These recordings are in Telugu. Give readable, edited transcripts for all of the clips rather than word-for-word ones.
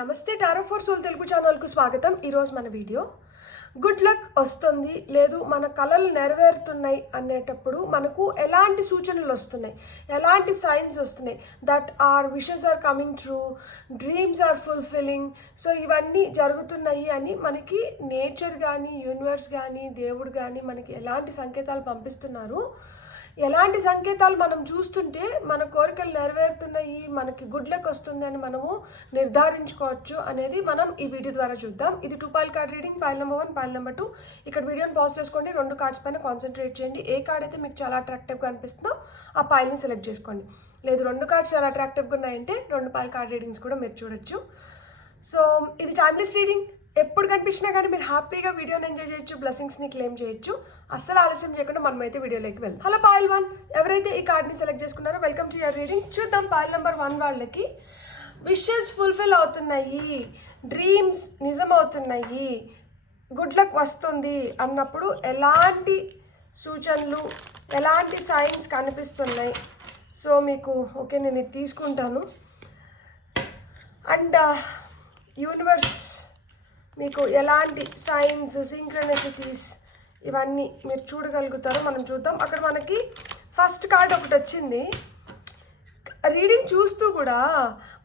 నమస్తే టారో ఫర్ సోల్ తెలుగు ఛానల్కు స్వాగతం. ఈరోజు మన వీడియో గుడ్ లక్ వస్తుంది లేదు మన కలలు నెరవేరుతున్నాయి అనేటప్పుడు మనకు ఎలాంటి సూచనలు వస్తున్నాయి, ఎలాంటి సైన్స్ వస్తున్నాయి, that are wishes are coming true, dreams are fulfilling. So ఇవన్నీ జరుగుతున్నాయి అని మనకి నేచర్ కానీ యూనివర్స్ కానీ దేవుడు కానీ మనకి ఎలాంటి సంకేతాలు పంపిస్తున్నారు, ఎలాంటి సంకేతాలు మనం చూస్తుంటే మన కోరికలు నెరవేరుతున్నాయి, మనకి గుడ్ లక్ వస్తుంది అని మనము నిర్ధారించుకోవచ్చు అనేది మనం ఈ వీడియో ద్వారా చూద్దాం. ఇది 2 foil card reading, foil number 1, foil number 2. ఇక్కడ వీడియోని పాజ్ చేసుకోండి, 2 కార్డ్స్ పైన కాన్సన్ట్రేట్ చేయండి. ఏ కార్డ్ అయితే మీకు చాలా అట్రాక్టివ్గా అనిపిస్తుందో ఆ పాయిల్ని సెలెక్ట్ చేసుకోండి. లేదు 2 కార్డ్స్ చాలా అట్రాక్టివ్గా ఉన్నాయంటే 2 పాయిల్ కార్డ్ రీడింగ్స్ కూడా మీరు చూడొచ్చు. సో ఇది టైమ్లెస్ రీడింగ్. ఎప్పుడు కనిపించినా కానీ మీరు హ్యాపీగా వీడియోని ఎంజాయ్ చేయొచ్చు, బ్లెస్సింగ్స్ని క్లెయిమ్ చేయొచ్చు. అస్సలు ఆలస్యం చేయకుండా మనమైతే వీడియోలోకి వెళ్దాం. హలో పాయిల్ 1, ఎవరైతే ఈ కార్డ్ని సెలెక్ట్ చేసుకున్నారో వెల్కమ్ టు యువర్ రీడింగ్. చూద్దాం పాయిల్ నెంబర్ 1 వాళ్ళకి విషెస్ ఫుల్ఫిల్ అవుతున్నాయి, డ్రీమ్స్ నిజమవుతున్నాయి, గుడ్ లక్ వస్తుంది అన్నప్పుడు ఎలాంటి సూచనలు, ఎలాంటి సైన్స్ కనిపిస్తున్నాయి. సో మీకు ఓకే, నేను ఇది తీసుకుంటాను. అండ్ యూనివర్స్ మీకు ఎలాంటి సైన్స్, సింక్రనిసిటీస్ ఇవన్నీ మీరు చూడగలుగుతారో మనం చూద్దాం. అక్కడ మనకి ఫస్ట్ కార్డ్ ఒకటి వచ్చింది. రీడింగ్ చూస్తూ కూడా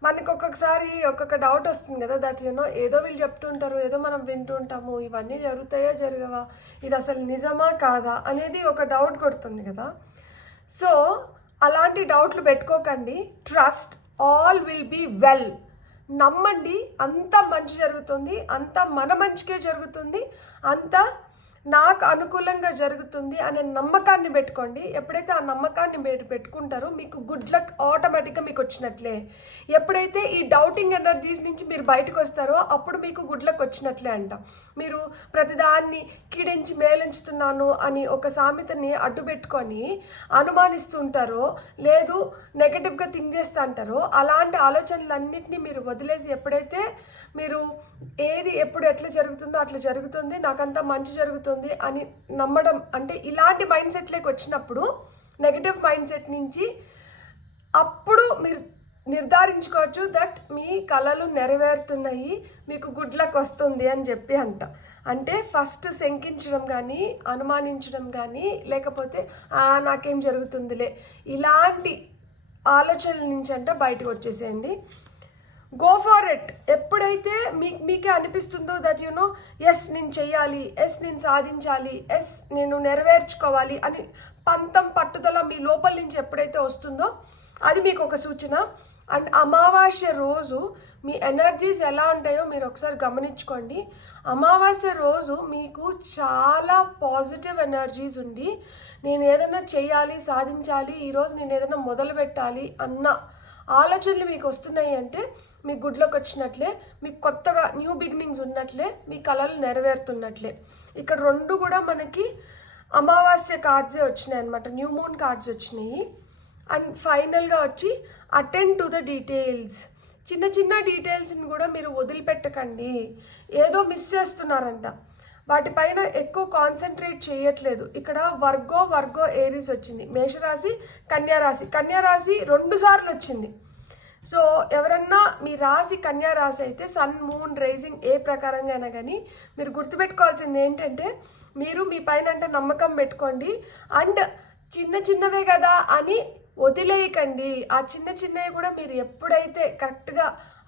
మనకు ఒక్కొక్కసారి ఒక్కొక్క డౌట్ వస్తుంది కదా, దట్ ఏదో వీళ్ళు చెప్తుంటారు, ఏదో మనం వింటూ ఉంటాము, ఇవన్నీ జరుగుతాయా జరగవా, ఇది అసలు నిజమా కాదా అనేది ఒక డౌట్ కొడుతుంది కదా. సో అలాంటి డౌట్లు పెట్టుకోకండి. Trust, all will be well. నమ్మండి, అంత మంచి జరుగుతుంది, అంత మన మంచికే జరుగుతుంది, అంత నాకు అనుకూలంగా జరుగుతుంది అనే నమ్మకాన్ని పెట్టుకోండి. ఎప్పుడైతే ఆ నమ్మకాన్ని మీరు పెట్టుకుంటారో మీకు గుడ్ లక్ ఆటోమేటిక్గా మీకు వచ్చినట్లే. ఎప్పుడైతే ఈ డౌటింగ్ ఎనర్జీస్ నుంచి మీరు బయటకు వస్తారో అప్పుడు మీకు గుడ్ లక్ వచ్చినట్లే అంట. మీరు ప్రతిదాన్ని కీడించి మేలించుతున్నాను అని ఒక సామెతని అడ్డు పెట్టుకొని అనుమానిస్తుంటారో, లేదు నెగటివ్గా థింక్ చేస్తూ అంటారో, అలాంటి ఆలోచనలన్నింటినీ మీరు వదిలేసి ఎప్పుడైతే మీరు ఏది ఎప్పుడు ఎట్లా జరుగుతుందో అట్లా జరుగుతుంది, నాకంతా మంచి జరుగుతుంది అని నమ్మడం, అంటే ఇలాంటి మైండ్ సెట్లోకి వచ్చినప్పుడు నెగటివ్ మైండ్ సెట్ నుంచి అప్పుడు మీరు నిర్ధారించుకోవచ్చు దట్ మీ కలలు నెరవేరుతున్నాయి, మీకు గుడ్ లక్ వస్తుంది అని చెప్పి అంట. అంటే ఫస్ట్ శంకించడం కానీ, అనుమానించడం కానీ, లేకపోతే నాకేం జరుగుతుందిలే ఇలాంటి ఆలోచనల నుంచి అంట బయటకు వచ్చేసేయండి. Go for it. ఎప్పుడైతే మీకే అనిపిస్తుందో దట్ ఎస్ నేను చెయ్యాలి, ఎస్ నేను సాధించాలి, ఎస్ నేను నెరవేర్చుకోవాలి అని పంతం పట్టుదల మీ లోపల నుంచి ఎప్పుడైతే వస్తుందో అది మీకు ఒక సూచన. అండ్ అమావాస్య రోజు మీ ఎనర్జీస్ ఎలా ఉంటాయో మీరు ఒకసారి గమనించుకోండి. అమావాస్య రోజు మీకు చాలా పాజిటివ్ ఎనర్జీస్ ఉండి, నేను ఏదైనా చెయ్యాలి, సాధించాలి, ఈరోజు నేను ఏదైనా మొదలు పెట్టాలి అన్న ఆలోచనలు మీకు వస్తున్నాయి అంటే మీకు గుడ్ లక్ వచ్చినట్లే, మీకు కొత్తగా న్యూ బిగినింగ్స్ ఉన్నట్లే, మీ కలలు నెరవేరుతున్నట్లే. ఇక్కడ 2 కూడా మనకి అమావాస్య కార్డ్సే వచ్చినాయి అనమాట, న్యూ మూన్ కార్డ్స్ వచ్చినాయి. అండ్ ఫైనల్గా వచ్చి అటెండ్ టు ద డీటెయిల్స్. చిన్న చిన్న డీటెయిల్స్ని కూడా మీరు వదిలిపెట్టకండి. ఏదో మిస్ చేస్తున్నారంట, వాటిపైన ఎక్కువ కాన్సన్ట్రేట్ చేయట్లేదు. ఇక్కడ వర్గో ఏరీస్ వచ్చింది, మేషరాశి, కన్యారాశి. కన్యారాశి 2 సార్లు వచ్చింది. సో ఎవరన్నా మీ రాశి కన్యారాశి అయితే సన్, మూన్, రైజింగ్ ఏ ప్రకారంగా అయినా కానీ మీరు గుర్తుపెట్టుకోవాల్సింది ఏంటంటే మీరు మీ పైన అంటే నమ్మకం పెట్టుకోండి. అండ్ చిన్నవే కదా అని వదిలేయకండి. ఆ చిన్నవి కూడా మీరు ఎప్పుడైతే కరెక్ట్గా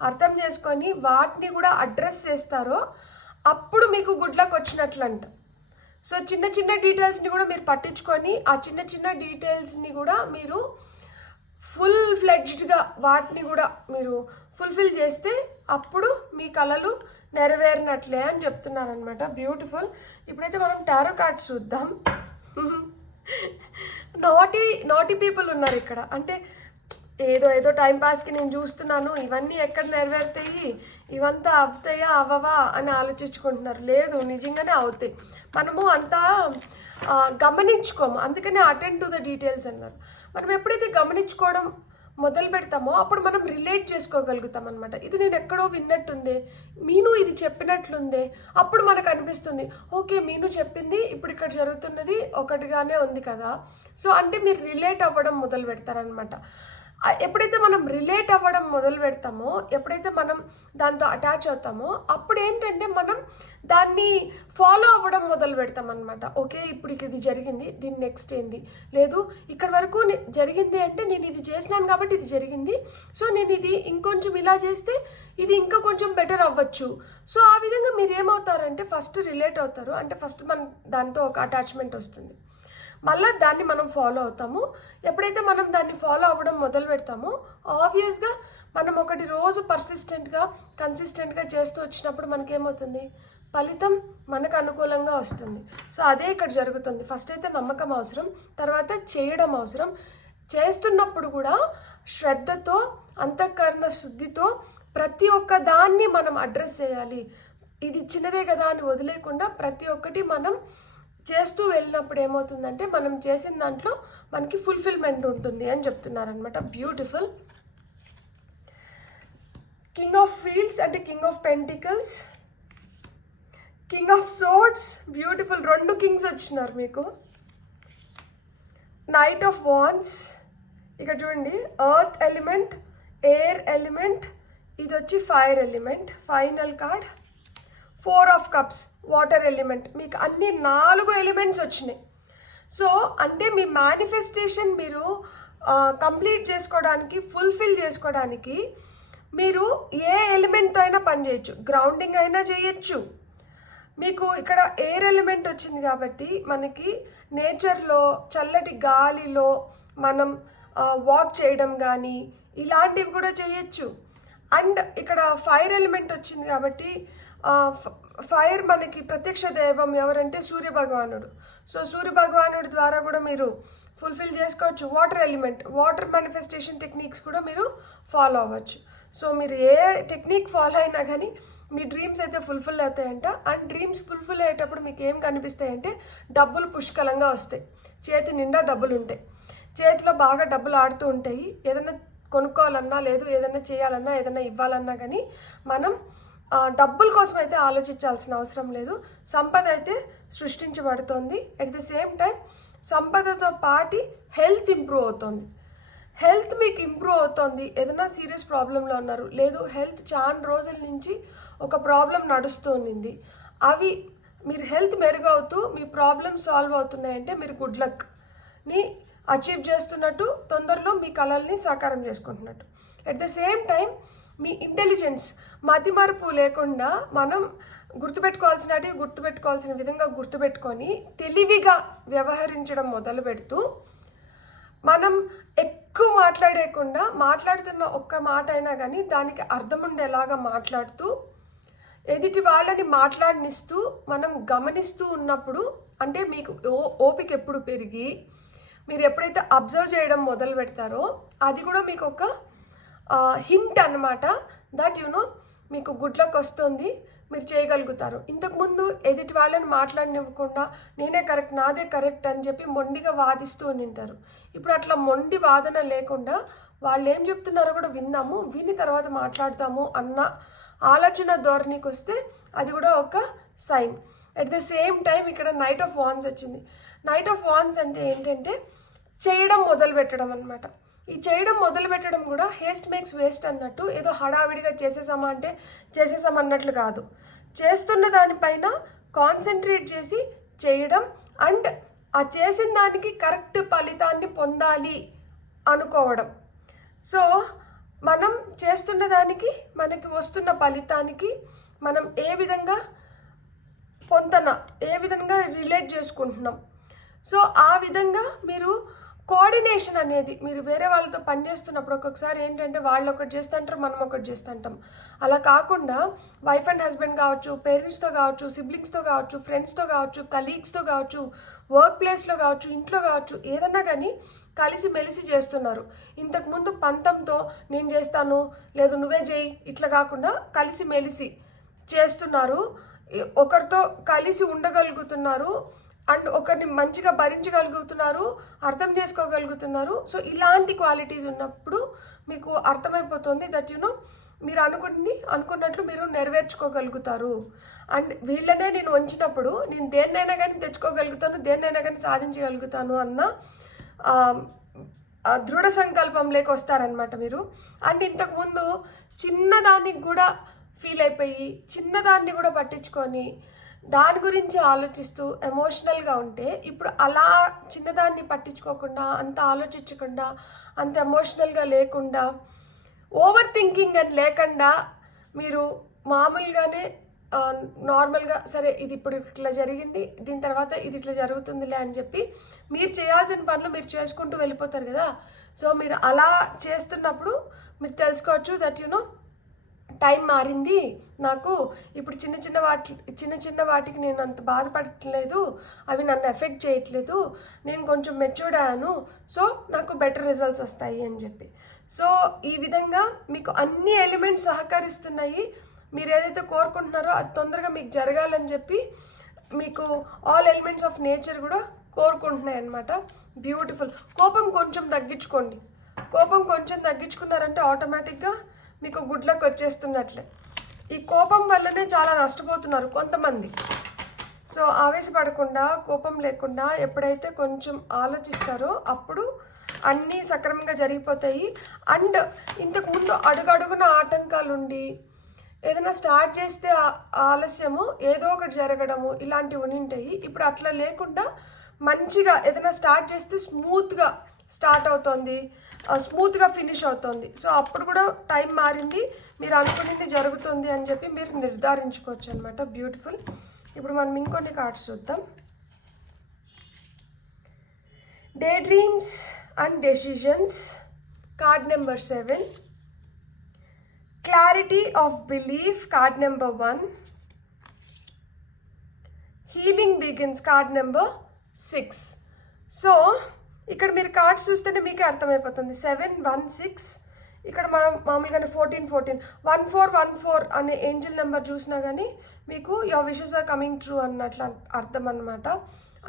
అర్థం చేసుకొని వాటిని కూడా అడ్రస్ చేస్తారో అప్పుడు మీకు గుడ్ లక్ వచ్చినట్లంట. సో చిన్న డీటెయిల్స్ని కూడా మీరు పట్టించుకొని ఆ చిన్న డీటెయిల్స్ని కూడా మీరు ఫుల్ ఫ్లెడ్జ్డ్గా వాటిని కూడా మీరు ఫుల్ఫిల్ చేస్తే అప్పుడు మీ కలలు నెరవేరినట్లే అని చెప్తున్నారనమాట. బ్యూటిఫుల్. ఇప్పుడైతే మనం టారో కార్డ్స్ చూద్దాం. నాటీ పీపుల్ ఉన్నారు ఇక్కడ. అంటే ఏదో టైంపాస్కి నేను చూస్తున్నాను, ఇవన్నీ ఎక్కడ నెరవేరుతాయి, ఇవంతా అవుతాయా అవ్వవా అని ఆలోచించుకుంటున్నారు. లేదు, నిజంగానే అవుతాయి. మనము అంతా గమనించుకోము, అందుకనే అటెండ్ టు ద డీటెయిల్స్ అన్నారు. మనం ఎప్పుడైతే గమనించుకోవడం మొదలు పెడతామో అప్పుడు మనం రిలేట్ చేసుకోగలుగుతాం అనమాట. ఇది నేను ఎక్కడో విన్నట్టుందే, మీను ఇది చెప్పినట్లుందే, అప్పుడు మనకు అనిపిస్తుంది ఓకే మీను చెప్పింది ఇప్పుడు ఇక్కడ జరుగుతున్నది ఒకటిగానే ఉంది కదా. సో అంటే మీరు రిలేట్ అవ్వడం మొదలు పెడతారనమాట. ఎప్పుడైతే మనం రిలేట్ అవ్వడం మొదలు పెడతామో, ఎప్పుడైతే మనం దాంతో అటాచ్ అవుతామో, అప్పుడు ఏంటంటే మనం దాన్ని ఫాలో అవ్వడం మొదలు పెడతాం అనమాట. ఓకే, ఇప్పుడు ఇది జరిగింది, దీని నెక్స్ట్ ఏంది, లేదు ఇక్కడ వరకు జరిగింది అంటే నేను ఇది చేసినాను కాబట్టి ఇది జరిగింది, సో నేను ఇది ఇంకొంచెం ఇలా చేస్తే ఇది ఇంకా కొంచెం బెటర్ అవ్వచ్చు. సో ఆ విధంగా మీరు ఏమవుతారంటే ఫస్ట్ రిలేట్ అవుతారు, అంటే ఫస్ట్ మనం దాంతో ఒక అటాచ్మెంట్ వస్తుంది, మళ్ళీ దాన్ని మనం ఫాలో అవుతాము. ఎప్పుడైతే మనం దాన్ని ఫాలో అవ్వడం మొదలు పెడతామో ఆబ్వియస్గా మనం ఒకటి రోజు పర్సిస్టెంట్గా కన్సిస్టెంట్గా చేస్తూ వచ్చినప్పుడు మనకేమవుతుంది, ఫలితం మనకు అనుకూలంగా వస్తుంది. సో అదే ఇక్కడ జరుగుతుంది. ఫస్ట్ అయితే నమ్మకం అవసరం, తర్వాత చేయడం అవసరం. చేస్తున్నప్పుడు కూడా శ్రద్ధతో అంతఃకరణ శుద్ధితో ప్రతి ఒక్క దాన్ని మనం అడ్రస్ చేయాలి. ఇది చిన్నదే కదా అని వదిలేకుండా ప్రతి ఒక్కటి మనం చేస్తూ వెళ్ళినప్పుడు ఏమవుతుందంటే మనం చేసిన దాంట్లో మనకి ఫుల్ఫిల్మెంట్ ఉంటుంది అని చెప్తున్నారనమాట. బ్యూటిఫుల్. కింగ్ ఆఫ్ ఫీల్డ్స్ అంటే king of pentacles, king of swords, beautiful. 2 Kings వచ్చినారు మీకు. నైట్ ఆఫ్ వాండ్స్, ఇక్కడ చూడండి, ఎర్త్ ఎలిమెంట్, ఎయిర్ ఎలిమెంట్, ఇది వచ్చి fire element. Final card 4 of cups, water element. మీకు అన్ని 4 ఎలిమెంట్స్ వచ్చినాయి. సో అంటే మీ మేనిఫెస్టేషన్ మీరు కంప్లీట్ చేసుకోవడానికి, ఫుల్ఫిల్ చేసుకోవడానికి మీరు ఏ ఎలిమెంట్తో అయినా పని చేయొచ్చు. గ్రౌండింగ్ అయినా చేయొచ్చు. మీకు ఇక్కడ ఎయిర్ ఎలిమెంట్ వచ్చింది కాబట్టి మనకి నేచర్లో చల్లటి గాలిలో మనం వాక్ చేయడం కానీ ఇలాంటివి కూడా చేయొచ్చు. అండ్ ఇక్కడ ఫైర్ ఎలిమెంట్ వచ్చింది కాబట్టి ఫైర్ మనకి ప్రత్యక్ష దైవం ఎవరంటే సూర్య భగవానుడు. సో సూర్య భగవానుడి ద్వారా కూడా మీరు ఫుల్ఫిల్ చేసుకోవచ్చు. Water element, water manifestation techniques కూడా మీరు ఫాలో అవ్వచ్చు. సో మీరు ఏ టెక్నిక్ ఫాలో అయినా కానీ మీ డ్రీమ్స్ అయితే ఫుల్ఫిల్ అవుతాయంట. అండ్ డ్రీమ్స్ ఫుల్ఫిల్ అయ్యేటప్పుడు మీకు ఏం కనిపిస్తాయంటే డబ్బులు పుష్కలంగా వస్తాయి, చేతి నిండా డబ్బులు ఉంటాయి, చేతిలో బాగా డబ్బులు ఆడుతూ ఉంటాయి. ఏదైనా కొనుక్కోవాలన్నా, లేదు ఏదైనా చేయాలన్నా, ఏదైనా ఇవ్వాలన్నా కానీ మనం డబ్బుల కోసం అయితే ఆలోచించాల్సిన అవసరం లేదు. సంపద అయితే సృష్టించబడుతుంది. అట్ ది సేమ్ టైం సంపదతో పాటి హెల్త్ ఇంప్రూవ్ అవుతుంది. హెల్త్ మీకు ఇంప్రూవ్ అవుతుంది. ఏదైనా సీరియస్ ప్రాబ్లంలో ఉన్నారు, లేదు హెల్త్ చాలా రోజుల నుంచి ఒక ప్రాబ్లం నడుస్తూ ఉన్నింది, అవి మీరు హెల్త్ మెరుగవుతూ మీ ప్రాబ్లమ్ సాల్వ్ అవుతున్నాయంటే మీరు గుడ్ లక్ని అచీవ్ చేస్తున్నట్టు, తొందరలో మీ కలల్ని సాకారం చేసుకుంటున్నట్టు. అట్ ద సేమ్ టైం మీ ఇంటెలిజెన్స్, మతిమరుపు లేకుండా మనం గుర్తుపెట్టుకోవాల్సిన విధంగా గుర్తుపెట్టుకొని తెలివిగా వ్యవహరించడం మొదలు పెడుతూ మనం ఎక్కువ మాట్లాడేయకుండా మాట్లాడుతున్న ఒక్క మాట అయినా కానీ దానికి అర్థం ఉండేలాగా మాట్లాడుతూ ఎదుటి వాళ్ళని మాట్లాడనిస్తూ మనం గమనిస్తూ ఉన్నప్పుడు, అంటే మీకు ఓపిక ఎప్పుడు పెరిగి మీరు ఎప్పుడైతే అబ్జర్వ్ చేయడం మొదలు పెడతారో అది కూడా మీకు ఒక హింట్ అనమాట. దట్ మీకు గుడ్ లక్ వస్తుంది, మీరు చేయగలుగుతారు. ఇంతకుముందు ఎదుటి వాళ్ళని మాట్లాడనివ్వకుండా నేనే కరెక్ట్, నాదే కరెక్ట్ అని చెప్పి మొండిగా వాదిస్తూ ఉంటారు. ఇప్పుడు అట్లా మొండి వాదన లేకుండా వాళ్ళు ఏం చెప్తున్నారో కూడా విందాము, విని తర్వాత మాట్లాడతాము అన్న ఆలోచన ధోరణికి వస్తే అది కూడా ఒక sign. At the same time ఇక్కడ నైట్ ఆఫ్ వాన్స్ వచ్చింది. నైట్ ఆఫ్ వాన్స్ అంటే ఏంటంటే చేయడం మొదలు పెట్టడం అనమాట. ఈ చేయడం మొదలు పెట్టడం కూడా హేస్ట్ మేక్స్ వేస్ట్ అన్నట్టు, ఏదో హడావిడిగా చేసేసామా అంటే చేసేసామన్నట్లు కాదు. చేస్తున్న దానిపైన కాన్సన్ట్రేట్ చేసి చేయడం, అండ్ ఆ చేసిన దానికి కరెక్ట్ ఫలితాన్ని పొందాలి అనుకోవడం. సో మనం చేస్తున్న దానికి మనకి వస్తున్న ఫలితానికి మనం ఏ విధంగా ఏ విధంగా రిలేట్ చేసుకుంటున్నాం. సో ఆ విధంగా మీరు కోఆర్డినేషన్ అనేది, మీరు వేరే వాళ్ళతో పనిచేస్తున్నప్పుడు ఒక్కొక్కసారి ఏంటంటే వాళ్ళు ఒకటి చేస్తుంటారు, మనం ఒకటి చేస్తుంటాం. అలా కాకుండా వైఫ్ అండ్ హస్బెండ్ కావచ్చు, పేరెంట్స్తో కావచ్చు, సిబ్లింగ్స్తో కావచ్చు, ఫ్రెండ్స్తో కావచ్చు, కలీగ్స్తో కావచ్చు, వర్క్ ప్లేస్లో కావచ్చు, ఇంట్లో కావచ్చు, ఏదన్నా కానీ కలిసి మెలిసి చేస్తున్నారు. ఇంతకుముందు పంతంతో నేను చేస్తాను, లేదు నువ్వే చేయి, ఇట్లా కాకుండా కలిసి మెలిసి చేస్తున్నారు, ఒకరితో కలిసి ఉండగలుగుతున్నారు, అండ్ ఒకరిని మంచిగా భరించగలుగుతున్నారు, అర్థం చేసుకోగలుగుతున్నారు. సో ఇలాంటి క్వాలిటీస్ ఉన్నప్పుడు మీకు అర్థమైపోతుంది దట్ మీరు అనుకున్నట్లు మీరు నెరవేర్చుకోగలుగుతారు. అండ్ వీళ్ళనే నేను వంచినప్పుడు నేను దేన్నైనా కానీ తెచ్చుకోగలుగుతాను, దేన్నైనా కానీ సాధించగలుగుతాను అన్న దృఢ సంకల్పం లేక వస్తారనమాట మీరు. అండ్ ఇంతకుముందు చిన్నదానికి కూడా ఫీల్ అయిపోయి చిన్నదాన్ని కూడా పట్టించుకొని దాని గురించి ఆలోచిస్తూ ఎమోషనల్గా ఉంటే, ఇప్పుడు అలా చిన్నదాన్ని పట్టించుకోకుండా, అంత ఆలోచించకుండా, అంత ఎమోషనల్గా లేకుండా, ఓవర్ థింకింగ్ అని లేకుండా మీరు మామూలుగానే నార్మల్గా సరే ఇది ఇప్పుడు ఇట్లా జరిగింది, దీని తర్వాత ఇది ఇట్లా జరుగుతుందిలే అని చెప్పి మీరు చేయాల్సిన పనులు మీరు చేసుకుంటూ వెళ్ళిపోతారు కదా. సో మీరు అలా చేస్తున్నప్పుడు మీరు తెలుసుకోవచ్చు దట్ టైం మారింది, నాకు ఇప్పుడు చిన్న చిన్న వాటికి నేను అంత బాధపడట్లేదు, అవి నన్ను ఎఫెక్ట్ చేయట్లేదు, నేను కొంచెం మెచ్యూర్డ్ అయ్యాను, సో నాకు బెటర్ రిజల్ట్స్ వస్తాయి అని చెప్పి. సో ఈ విధంగా మీకు అన్ని ఎలిమెంట్స్ సహకరిస్తున్నాయి. మీరు ఏదైతే కోరుకుంటున్నారో అది తొందరగా మీకు జరగాలని చెప్పి మీకు ఆల్ ఎలిమెంట్స్ ఆఫ్ నేచర్ కూడా కోరుకుంటున్నాయి అన్నమాట. బ్యూటిఫుల్. కోపం కొంచెం తగ్గించుకోండి. కోపం కొంచెం తగ్గించుకున్నారంటే ఆటోమేటిక్గా మీకు గుడ్ లక్ వచ్చేస్తున్నట్లే. ఈ కోపం వల్లనే చాలా నష్టపోతున్నారు కొంతమంది. సో ఆవేశపడకుండా, కోపం లేకుండా ఎప్పుడైతే కొంచెం ఆలోచిస్తారో అప్పుడు అన్నీ సక్రమంగా జరిగిపోతాయి. అండ్ ఇంతకుముందు అడుగడుగున ఆటంకాలు ఉండి ఏదైనా స్టార్ట్ చేస్తే ఆలస్యము, ఏదో ఒకటి జరగడము ఇలాంటివి ఉండింటాయి. ఇప్పుడు అట్లా లేకుండా మంచిగా ఏదైనా స్టార్ట్ చేస్తే స్మూత్గా స్టార్ట్ అవుతుంది, స్మూత్గా ఫినిష్ అవుతుంది. సో అప్పుడు కూడా టైం మారింది, మీరు అనుకునేది జరుగుతుంది అని చెప్పి మీరు నిర్ధారించుకోవచ్చు అనమాట. బ్యూటిఫుల్. ఇప్పుడు మనం ఇంకొన్ని కార్డ్స్ చూద్దాం. Day dreams and decisions, card number 7. Clarity of belief, card number 1. Healing begins, card number 6. So ఇక్కడ మీరు కార్డ్స్ చూస్తేనే మీకే అర్థమైపోతుంది. 7, 1, 6. ఇక్కడ మనం మామూలుగానే 14, 14, 1414 అనే ఏంజిల్ నెంబర్ చూసినా కానీ మీకు your wishes are coming true అన్నట్లు అర్థం అనమాట.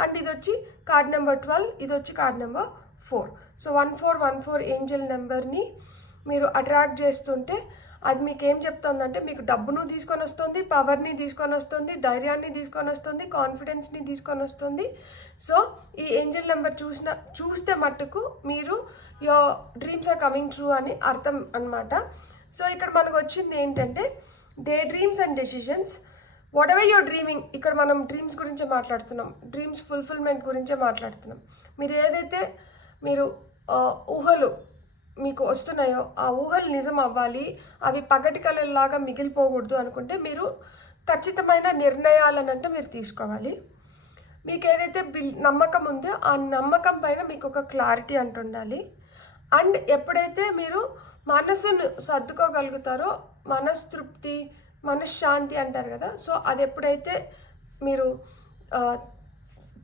అండ్ ఇది వచ్చి కార్డ్ నెంబర్ 12, ఇది వచ్చి కార్డ్ నెంబర్ 4. సో 1414 ఏంజిల్ నెంబర్ని మీరు అట్రాక్ట్ చేస్తుంటే అది మీకు ఏం చెప్తుందంటే మీకు డబ్బును తీసుకొని వస్తుంది, పవర్ని తీసుకొని వస్తుంది, ధైర్యాన్ని తీసుకొని వస్తుంది, కాన్ఫిడెన్స్ని తీసుకొని వస్తుంది. సో ఈ ఏంజల్ నెంబర్ చూస్తే మట్టుకు మీరు your dreams are coming true అని అర్థం అనమాట. సో ఇక్కడ మనకు వచ్చింది ఏంటంటే day dreams and decisions, whatever your dreaming. ఇక్కడ మనం డ్రీమ్స్ గురించే మాట్లాడుతున్నాం, డ్రీమ్స్ ఫుల్ఫిల్మెంట్ గురించే మాట్లాడుతున్నాం. మీరు ఏదైతే మీరు ఊహలు మీకు వస్తున్నాయో ఆ ఊహలు నిజం అవ్వాలి, అవి పగటి కళలాగా మిగిలిపోకూడదు అనుకుంటే మీరు ఖచ్చితమైన నిర్ణయాలనంటే మీరు తీసుకోవాలి. మీకు ఏదైతే నమ్మకం ఉందో ఆ నమ్మకం పైన మీకు ఒక క్లారిటీ అంటుండాలి. అండ్ ఎప్పుడైతే మీరు మనసును సర్దుకోగలుగుతారో, మనస్తృప్తి, మనశ్శాంతి అంటారు కదా, సో అది ఎప్పుడైతే మీరు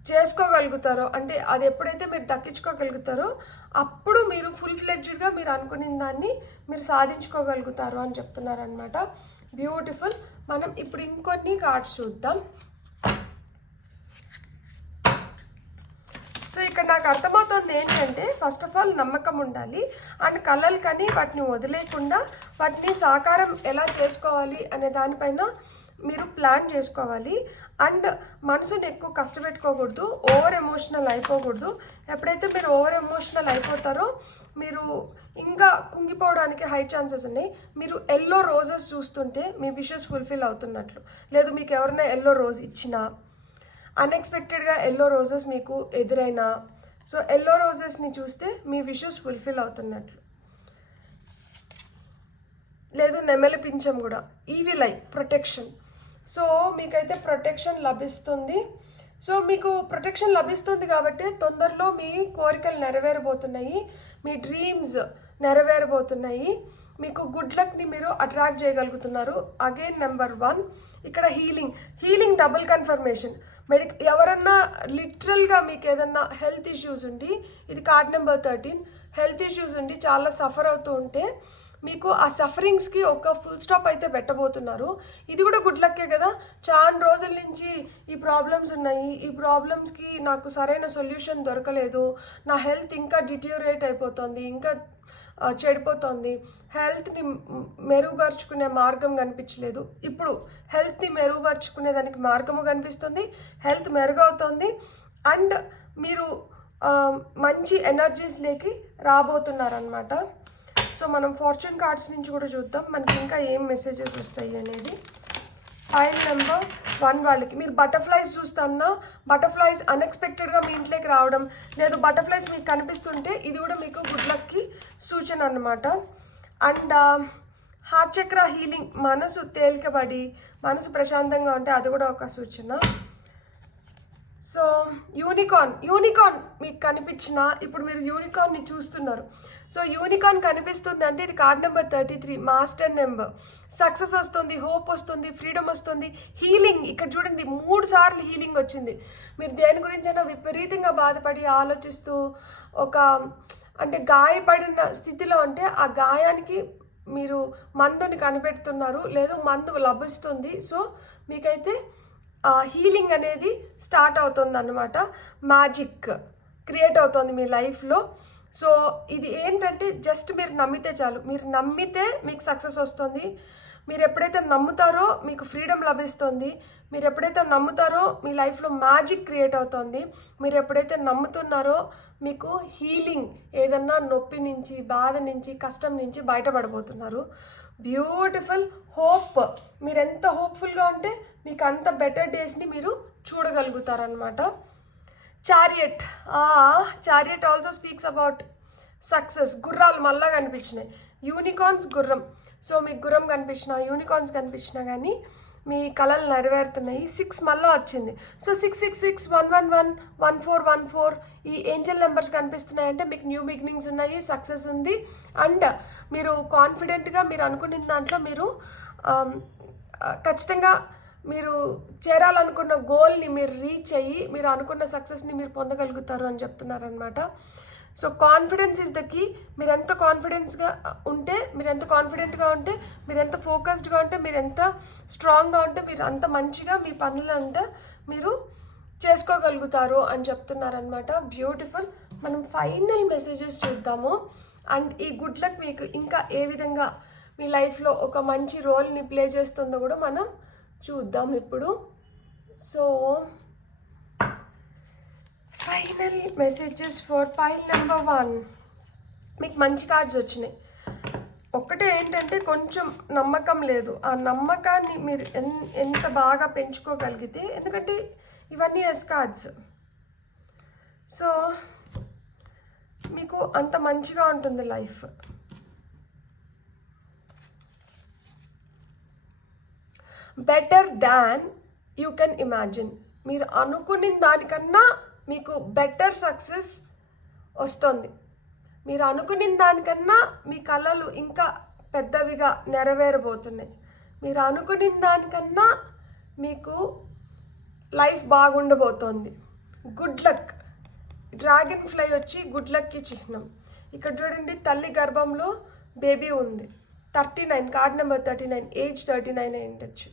చేసుకోగలుగుతారో, అంటే అది ఎప్పుడైతే మీరు దక్కించుకోగలుగుతారో అప్పుడు మీరు ఫుల్ ఫ్లెడ్జ్డ్గా మీరు అనుకునే దాన్ని మీరు సాధించుకోగలుగుతారు అని చెప్తున్నారు అనమాట. బ్యూటిఫుల్. మనం ఇప్పుడు ఇంకొన్ని కార్డ్స్ చూద్దాం. సో ఇక్కడ నాకు అర్థమవుతుంది ఏంటంటే ఫస్ట్ ఆఫ్ ఆల్ నమ్మకం ఉండాలి. అండ్ కళలు కానీ వాటిని వదిలేకుండా వాటిని సాకారం ఎలా చేసుకోవాలి అనే దానిపైన మీరు ప్లాన్ చేసుకోవాలి. అండ్ మనసుని ఎక్కువ కష్టపెట్టుకోకూడదు, ఓవర్ ఎమోషనల్ అయిపోకూడదు. ఎప్పుడైతే మీరు ఓవర్ ఎమోషనల్ అయిపోతారో మీరు ఇంకా కుంగిపోవడానికి హై ఛాన్సెస్ ఉన్నాయి. మీరు ఎల్లో రోజెస్ చూస్తుంటే మీ విషెస్ ఫుల్ఫిల్ అవుతున్నట్లు, లేదు మీకు ఎవరైనా ఎల్లో రోజ్ ఇచ్చినా, అన్ఎక్స్పెక్టెడ్గా ఎల్లో రోజెస్ మీకు ఎదురైనా, సో ఎల్లో రోజెస్ని చూస్తే మీ విషెస్ ఫుల్ఫిల్ అవుతున్నట్లు. లేదు నెమలి పింఛం కూడా, ఈవిల్ ఐ, ప్రొటెక్షన్. సో మీకైతే ప్రొటెక్షన్ లభిస్తుంది. సో మీకు ప్రొటెక్షన్ లభిస్తుంది కాబట్టి తొందరలో మీ కోరికలు నెరవేరబోతున్నాయి, మీ డ్రీమ్స్ నెరవేరబోతున్నాయి, మీకు గుడ్ లక్ని మీరు అట్రాక్ట్ చేయగలుగుతున్నారు. అగైన్ నెంబర్ 1 ఇక్కడ హీలింగ్ డబుల్ కన్ఫర్మేషన్. ఎవరన్నా లిటరల్గా మీకు ఏదన్నా హెల్త్ ఇష్యూస్ ఉండి, ఇది కార్డ్ నెంబర్ 13, హెల్త్ ఇష్యూస్ ఉండి చాలా సఫర్ అవుతూ ఉంటే మీకు ఆ సఫరింగ్స్కి ఒక ఫుల్ స్టాప్ అయితే పెట్టబోతున్నారు. ఇది కూడా గుడ్ లక్కే కదా. చాలా రోజుల నుంచి ఈ ప్రాబ్లమ్స్ ఉన్నాయి, ఈ ప్రాబ్లమ్స్కి నాకు సరైన సొల్యూషన్ దొరకలేదు, నా హెల్త్ ఇంకా డిట్యూరేట్ అయిపోతుంది, ఇంకా చెడిపోతుంది, హెల్త్ని మెరుగుపరుచుకునే మార్గం కనిపించలేదు. ఇప్పుడు హెల్త్ని మెరుగుపరుచుకునే దానికి మార్గము కనిపిస్తుంది, హెల్త్ మెరుగవుతుంది. అండ్ మీరు మంచి ఎనర్జీస్లోకి రాబోతున్నారనమాట. సో మనం ఫార్చ్యూన్ కార్డ్స్ నుంచి కూడా చూద్దాం మనకి ఇంకా ఏం మెసేజెస్ వస్తాయి అనేది. ఫైల్ నెంబర్ 1 వాళ్ళకి మీరు బటర్ఫ్లైస్ చూస్తున్నా, బటర్ఫ్లైస్ అన్ఎక్స్పెక్టెడ్గా మీ ఇంట్లోకి రావడం, లేదు బటర్ఫ్లైస్ మీకు కనిపిస్తుంటే ఇది కూడా మీకు గుడ్ లక్కి సూచన అన్నమాట. అండ్ హార్ట్ చక్ర హీలింగ్, మనసు తేలికబడి మనసు ప్రశాంతంగా ఉంటే అది కూడా ఒక సూచన. సో యూనికార్న్ మీకు కనిపించిన, ఇప్పుడు మీరు యూనికార్న్ని చూస్తున్నారు. సో యూనికార్న్ కనిపిస్తుంది అంటే ఇది card number 33, master number. Success వస్తుంది, హోప్ వస్తుంది, ఫ్రీడమ్ వస్తుంది, హీలింగ్. ఇక్కడ చూడండి 3 సార్లు హీలింగ్ వచ్చింది. మీరు దేని గురించైనా విపరీతంగా బాధపడి ఆలోచిస్తూ అంటే గాయపడిన స్థితిలో ఉంటే ఆ గాయానికి మీరు మందుని కనిపెడుతున్నారు, లేదు మందు లభిస్తుంది. సో మీకైతే హీలింగ్ అనేది స్టార్ట్ అవుతుంది అన్నమాట. మ్యాజిక్ క్రియేట్ అవుతుంది మీ లైఫ్లో. సో ఇది ఏంటంటే జస్ట్ మీరు నమ్మితే చాలు. మీరు నమ్మితే మీకు సక్సెస్ వస్తుంది. మీరు ఎప్పుడైతే నమ్ముతారో మీకు ఫ్రీడమ్ లభిస్తుంది. మీరు ఎప్పుడైతే నమ్ముతారో మీ లైఫ్లో మ్యాజిక్ క్రియేట్ అవుతుంది. మీరు ఎప్పుడైతే నమ్ముతున్నారో మీకు హీలింగ్, ఏదన్నా నొప్పి నుంచి, బాధ నుంచి, కష్టం నుంచి బయటపడబోతున్నారు. Beautiful hope. మీరు ఎంత హోప్ఫుల్గా ఉంటే మీకు అంత బెటర్ డేస్ని మీరు చూడగలుగుతారనమాట. Chariot also speaks about success. గుర్రాలు మళ్ళా కనిపించినాయి, యూనికార్న్స్ గుర్రం. సో మీకు గుర్రం కనిపించినా, యూనికార్న్స్ కనిపించినా కానీ మీ కళలు నెరవేరుతున్నాయి. 6 మళ్ళీ వచ్చింది. సో 666 111 1414 ఈ ఏంజల్ నెంబర్స్ కనిపిస్తున్నాయంటే మీకు న్యూ బిగినింగ్స్ ఉన్నాయి, సక్సెస్ ఉంది. అండ్ మీరు కాన్ఫిడెంట్గా మీరు అనుకున్న దాంట్లో మీరు ఖచ్చితంగా మీరు చేరాలనుకున్న గోల్ని మీరు రీచ్ అయ్యి మీరు అనుకున్న సక్సెస్ని మీరు పొందగలుగుతారు అని చెప్తున్నారనమాట. So confidence is the key. మీరు ఎంత కాన్ఫిడెన్స్గా ఉంటే, మీరు ఎంత కాన్ఫిడెంట్గా ఉంటే, మీరు ఎంత ఫోకస్డ్గా ఉంటే, మీరు ఎంత స్ట్రాంగ్గా ఉంటే మీరు అంత మంచిగా మీ పనులంతా మీరు చేసుకోగలుగుతారు అని చెప్తున్నారనమాట. బ్యూటిఫుల్. మనం ఫైనల్ మెసేజెస్ చూద్దాము. అండ్ ఈ గుడ్ లక్ మీకు ఇంకా ఏ విధంగా మీ లైఫ్లో ఒక మంచి రోల్ని ప్లే చేస్తుందో కూడా మనం చూద్దాం ఇప్పుడు. So final messages for pile number 1. మీకు మంచి కార్డ్స్ వచ్చినాయి. ఒక్కటే ఏంటంటే కొంచెం నమ్మకం లేదు. ఆ నమ్మకాన్ని మీరు ఎంత బాగా పెంచుకోగలిగితే, ఎందుకంటే ఇవన్నీ ఎస్ కార్డ్స్, సో మీకు అంత మంచిగా ఉంటుంది life. Better than you can imagine. మీరు అనుకున్న దానికన్నా మీకు బెటర్ సక్సెస్ వస్తుంది. మీరు అనుకున్న దానికన్నా మీ కళలు ఇంకా పెద్దవిగా నెరవేరబోతున్నాయి. మీరు అనుకున్న దానికన్నా మీకు లైఫ్ బాగుండబోతోంది. Good luck. డ్రాగన్ ఫ్లై వచ్చి గుడ్ లక్కి చిహ్నం. ఇక్కడ చూడండి తల్లి గర్భంలో బేబీ ఉంది. 39, కార్డ్ నెంబర్ 39, ఏజ్ 39 అయి ఉండొచ్చు.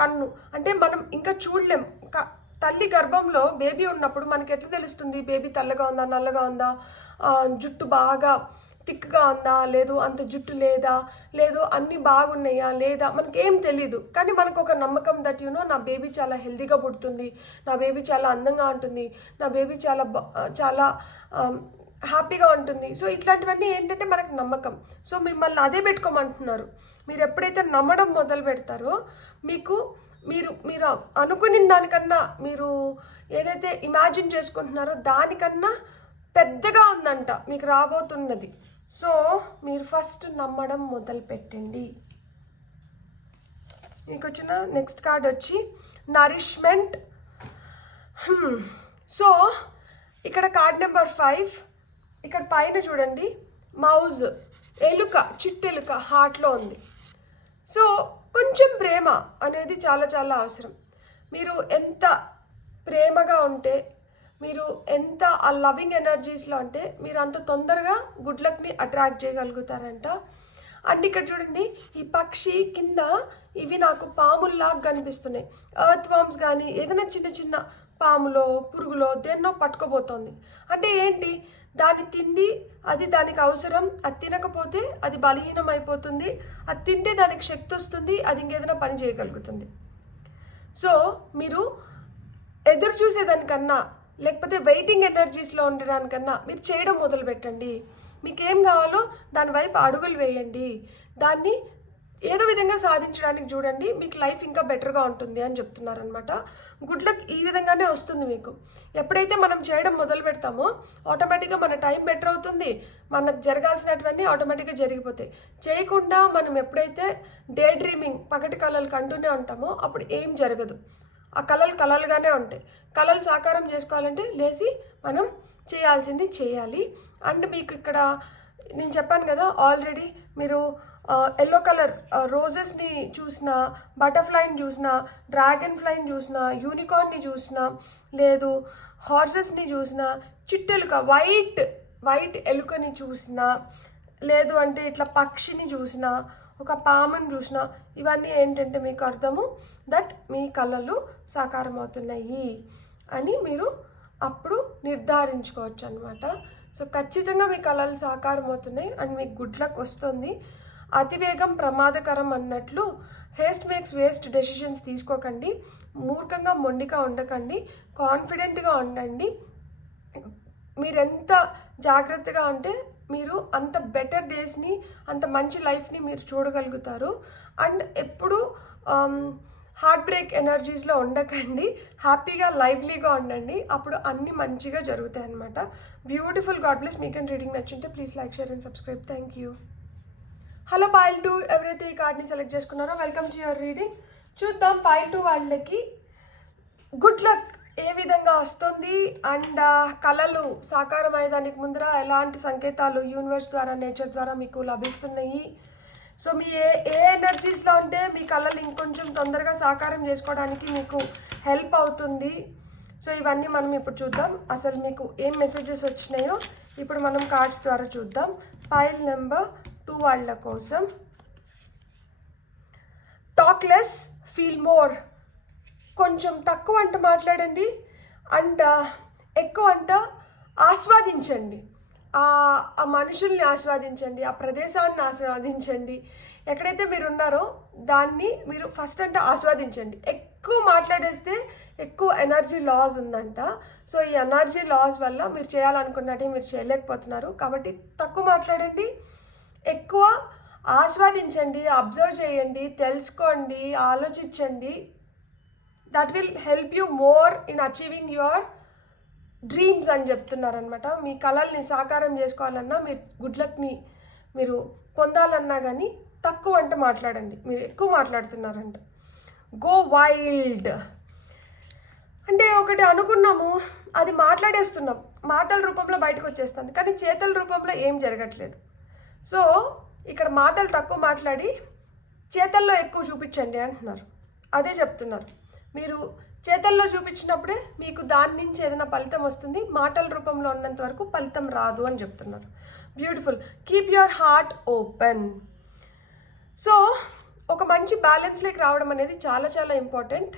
కన్ను అంటే మనం ఇంకా చూడలేం. తల్లి గర్భంలో బేబీ ఉన్నప్పుడు మనకి ఎట్లా తెలుస్తుంది బేబీ తెల్లగా ఉందా, నల్లగా ఉందా, జుట్టు బాగా థిక్గా ఉందా, లేదు అంత జుట్టు లేదా, లేదు అన్నీ బాగున్నాయా లేదా, మనకేం తెలీదు. కానీ మనకు ఒక నమ్మకం దట్ నా బేబీ చాలా హెల్తీగా పుడుతుంది, నా బేబీ చాలా అందంగా ఉంటుంది, నా బేబీ చాలా హ్యాపీగా ఉంటుంది. సో ఇట్లాంటివన్నీ ఏంటంటే మనకు నమ్మకం. సో మిమ్మల్ని అదే పెట్టుకోమంటున్నారు. మీరు ఎప్పుడైతే నమ్మడం మొదలు పెడతారో మీకు మీరు అనుకున్న దానికన్నా, మీరు ఏదైతే ఇమాజిన్ చేసుకుంటున్నారో దానికన్నా పెద్దగా ఉందంట మీకు రాబోతున్నది. సో మీరు ఫస్ట్ నమ్మడం మొదలు పెట్టండి. మీకు వచ్చిన నెక్స్ట్ కార్డ్ వచ్చి నరిష్మెంట్. సో ఇక్కడ కార్డ్ నెంబర్ 5. ఇక్కడ పైన చూడండి మౌజ్, ఎలుక, చిట్టెలుక హార్ట్లో ఉంది. సో కొంచెం ప్రేమ అనేది చాలా చాలా అవసరం. మీరు ఎంత ప్రేమగా ఉంటే, మీరు ఎంత ఆ లవింగ్ ఎనర్జీస్లో ఉంటే మీరు అంత తొందరగా గుడ్ లక్ని అట్రాక్ట్ చేయగలుగుతారంట. అండ్ ఇక్కడ చూడండి ఈ పక్షి కింద ఇవి నాకు పాముల్లాగా కనిపిస్తున్నాయి. ఎర్త్ వామ్స్ కానీ ఏదైనా చిన్న చిన్న పాములో, పురుగులో దేన్నో పట్టుకోబోతోంది. అంటే ఏంటి, దాని తిండి అది దానికి అవసరం. అది తినకపోతే అది బలహీనం అయిపోతుంది. అది తింటే దానికి శక్తి వస్తుంది, అది ఇంకేదైనా పని చేయగలుగుతుంది. సో మీరు ఎదురు చూసేదానికన్నా లేకపోతే వెయిటింగ్ ఎనర్జీస్లో ఉండడానికన్నా మీరు చేయడం మొదలు పెట్టండి. మీకు ఏం కావాలో దాని వైపు అడుగులు వేయండి, దాన్ని ఏదో విధంగా సాధించడానికి చూడండి, మీకు లైఫ్ ఇంకా బెటర్గా ఉంటుంది అని చెప్తున్నారనమాట. గుడ్ లక్ ఈ విధంగానే వస్తుంది మీకు. ఎప్పుడైతే మనం చేయడం మొదలు పెడతామో ఆటోమేటిక్గా మన టైం బెటర్ అవుతుంది, మనకు జరగాల్సినటువన్నీ ఆటోమేటిక్గా జరిగిపోతాయి. చేయకుండా మనం ఎప్పుడైతే డే డ్రీమింగ్ పగటి కళలు కంటూనే ఉంటామో అప్పుడు ఏం జరగదు, ఆ కళలు కళలుగానే ఉంటాయి. కళలు సాకారం చేసుకోవాలంటే లేచి మనం చేయాల్సింది చేయాలి. అండ్ మీకు ఇక్కడ నేను చెప్పాను కదా, ఆల్రెడీ మీరు ఎల్లో కలర్ రోజెస్ని చూసినా, బటర్ఫ్లైని చూసినా, డ్రాగన్ ఫ్లైని చూసినా, యూనికార్న్ని చూసినా, లేదు హార్సెస్ని చూసినా, చిట్టెలుక వైట్ ఎలుకని చూసినా, లేదు అంటే ఇట్లా పక్షిని చూసినా, ఒక పాముని చూసినా, ఇవన్నీ ఏంటంటే మీకు అర్థము దట్ మీ కళలు సాకారం అవుతున్నాయి అని మీరు అప్పుడు నిర్ధారించుకోవచ్చు అనమాట. సో ఖచ్చితంగా మీ కళలు సాకారం అవుతున్నాయి అండ్ మీకు గుడ్ లక్ వస్తుంది. అతివేగం ప్రమాదకరం అన్నట్లు హేస్ట్ మేక్స్ వేస్ట్ డెసిషన్స్ తీసుకోకండి, మూర్ఖంగా మొండిగా ఉండకండి, కాన్ఫిడెంట్గా ఉండండి. మీరెంత జాగ్రత్తగా ఉంటే మీరు అంత బెటర్ డేస్ని, అంత మంచి లైఫ్ని మీరు చూడగలుగుతారు. అండ్ ఎప్పుడు హార్ట్ బ్రేక్ ఎనర్జీస్లో ఉండకండి, హ్యాపీగా లైవ్లీగా ఉండండి, అప్పుడు అన్నీ మంచిగా జరుగుతాయి అన్నమాట. బ్యూటిఫుల్. God bless. మీకు రీడింగ్ నచ్చుంటే please like, share and subscribe. Thank you. Hello pile 2, ఎవరైతే ఈ కార్డ్ని సెలెక్ట్ చేసుకున్నారో వెల్కమ్ టు యువర్ రీడింగ్. చూద్దాం పైల్ 2 వాళ్ళకి గుడ్ లక్ ఏ విధంగా వస్తుంది అండ్ కళలు సాకారం అయ్యేదానికి ముందర ఎలాంటి సంకేతాలు యూనివర్స్ ద్వారా, నేచర్ ద్వారా మీకు లభిస్తున్నాయి. సో మీ ఏ ఎనర్జీస్లో ఉంటే మీ కళలు ఇంకొంచెం తొందరగా సాకారం చేసుకోవడానికి మీకు హెల్ప్ అవుతుంది. సో ఇవన్నీ మనం ఇప్పుడు చూద్దాం. అసలు మీకు ఏం మెసేజెస్ వచ్చినాయో ఇప్పుడు మనం కార్డ్స్ ద్వారా చూద్దాం. పైల్ నెంబర్ 2 వాళ్ళ కోసం టాక్ లెస్, ఫీల్ మోర్. కొంచెం తక్కువ అంట మాట్లాడండి అండ్ ఎక్కువ అంట ఆస్వాదించండి. ఆ మనుషుల్ని ఆస్వాదించండి, ఆ ప్రదేశాన్ని ఆస్వాదించండి. ఎక్కడైతే మీరు ఉన్నారో దాన్ని మీరు ఫస్ట్ అంటే ఆస్వాదించండి. ఎక్కువ మాట్లాడేస్తే ఎక్కువ ఎనర్జీ లాస్ ఉందంట. సో ఈ ఎనర్జీ లాస్ వల్ల మీరు చేయాలనుకున్నట్టు మీరు చేయలేకపోతున్నారు. కాబట్టి తక్కువ మాట్లాడండి, ఎక్కువ ఆస్వాదించండి, అబ్జర్వ్ చేయండి, తెలుసుకోండి, ఆలోచించండి. That will help you more in achieving your dreams అని చెప్తున్నారనమాట. మీ కళల్ని సాకారం చేసుకోవాలన్నా, మీరు గుడ్ లక్ని మీరు పొందాలన్నా కానీ తక్కువ అంటే మాట్లాడండి. మీరు ఎక్కువ మాట్లాడుతున్నారంట. గో వైల్డ్ అంటే ఒకటి అనుకున్నాము, అది మాట్లాడేస్తున్నాం, మాటల రూపంలో బయటకు వచ్చేస్తుంది, కానీ చేతల రూపంలో ఏం జరగట్లేదు. సో ఇక్కడ మాటలు తక్కువ మాట్లాడి చేతల్లో ఎక్కువ చూపించండి అంటున్నారు. అదే చెప్తున్నారు. మీరు చేతల్లో చూపించినప్పుడే మీకు దాని నుంచి ఏదైనా ఫలితం వస్తుంది, మాటల రూపంలో ఉన్నంత వరకు ఫలితం రాదు అని చెప్తున్నారు. Beautiful. Keep your heart open. So ఒక మంచి బ్యాలెన్స్లోకి రావడం అనేది చాలా చాలా ఇంపార్టెంట్.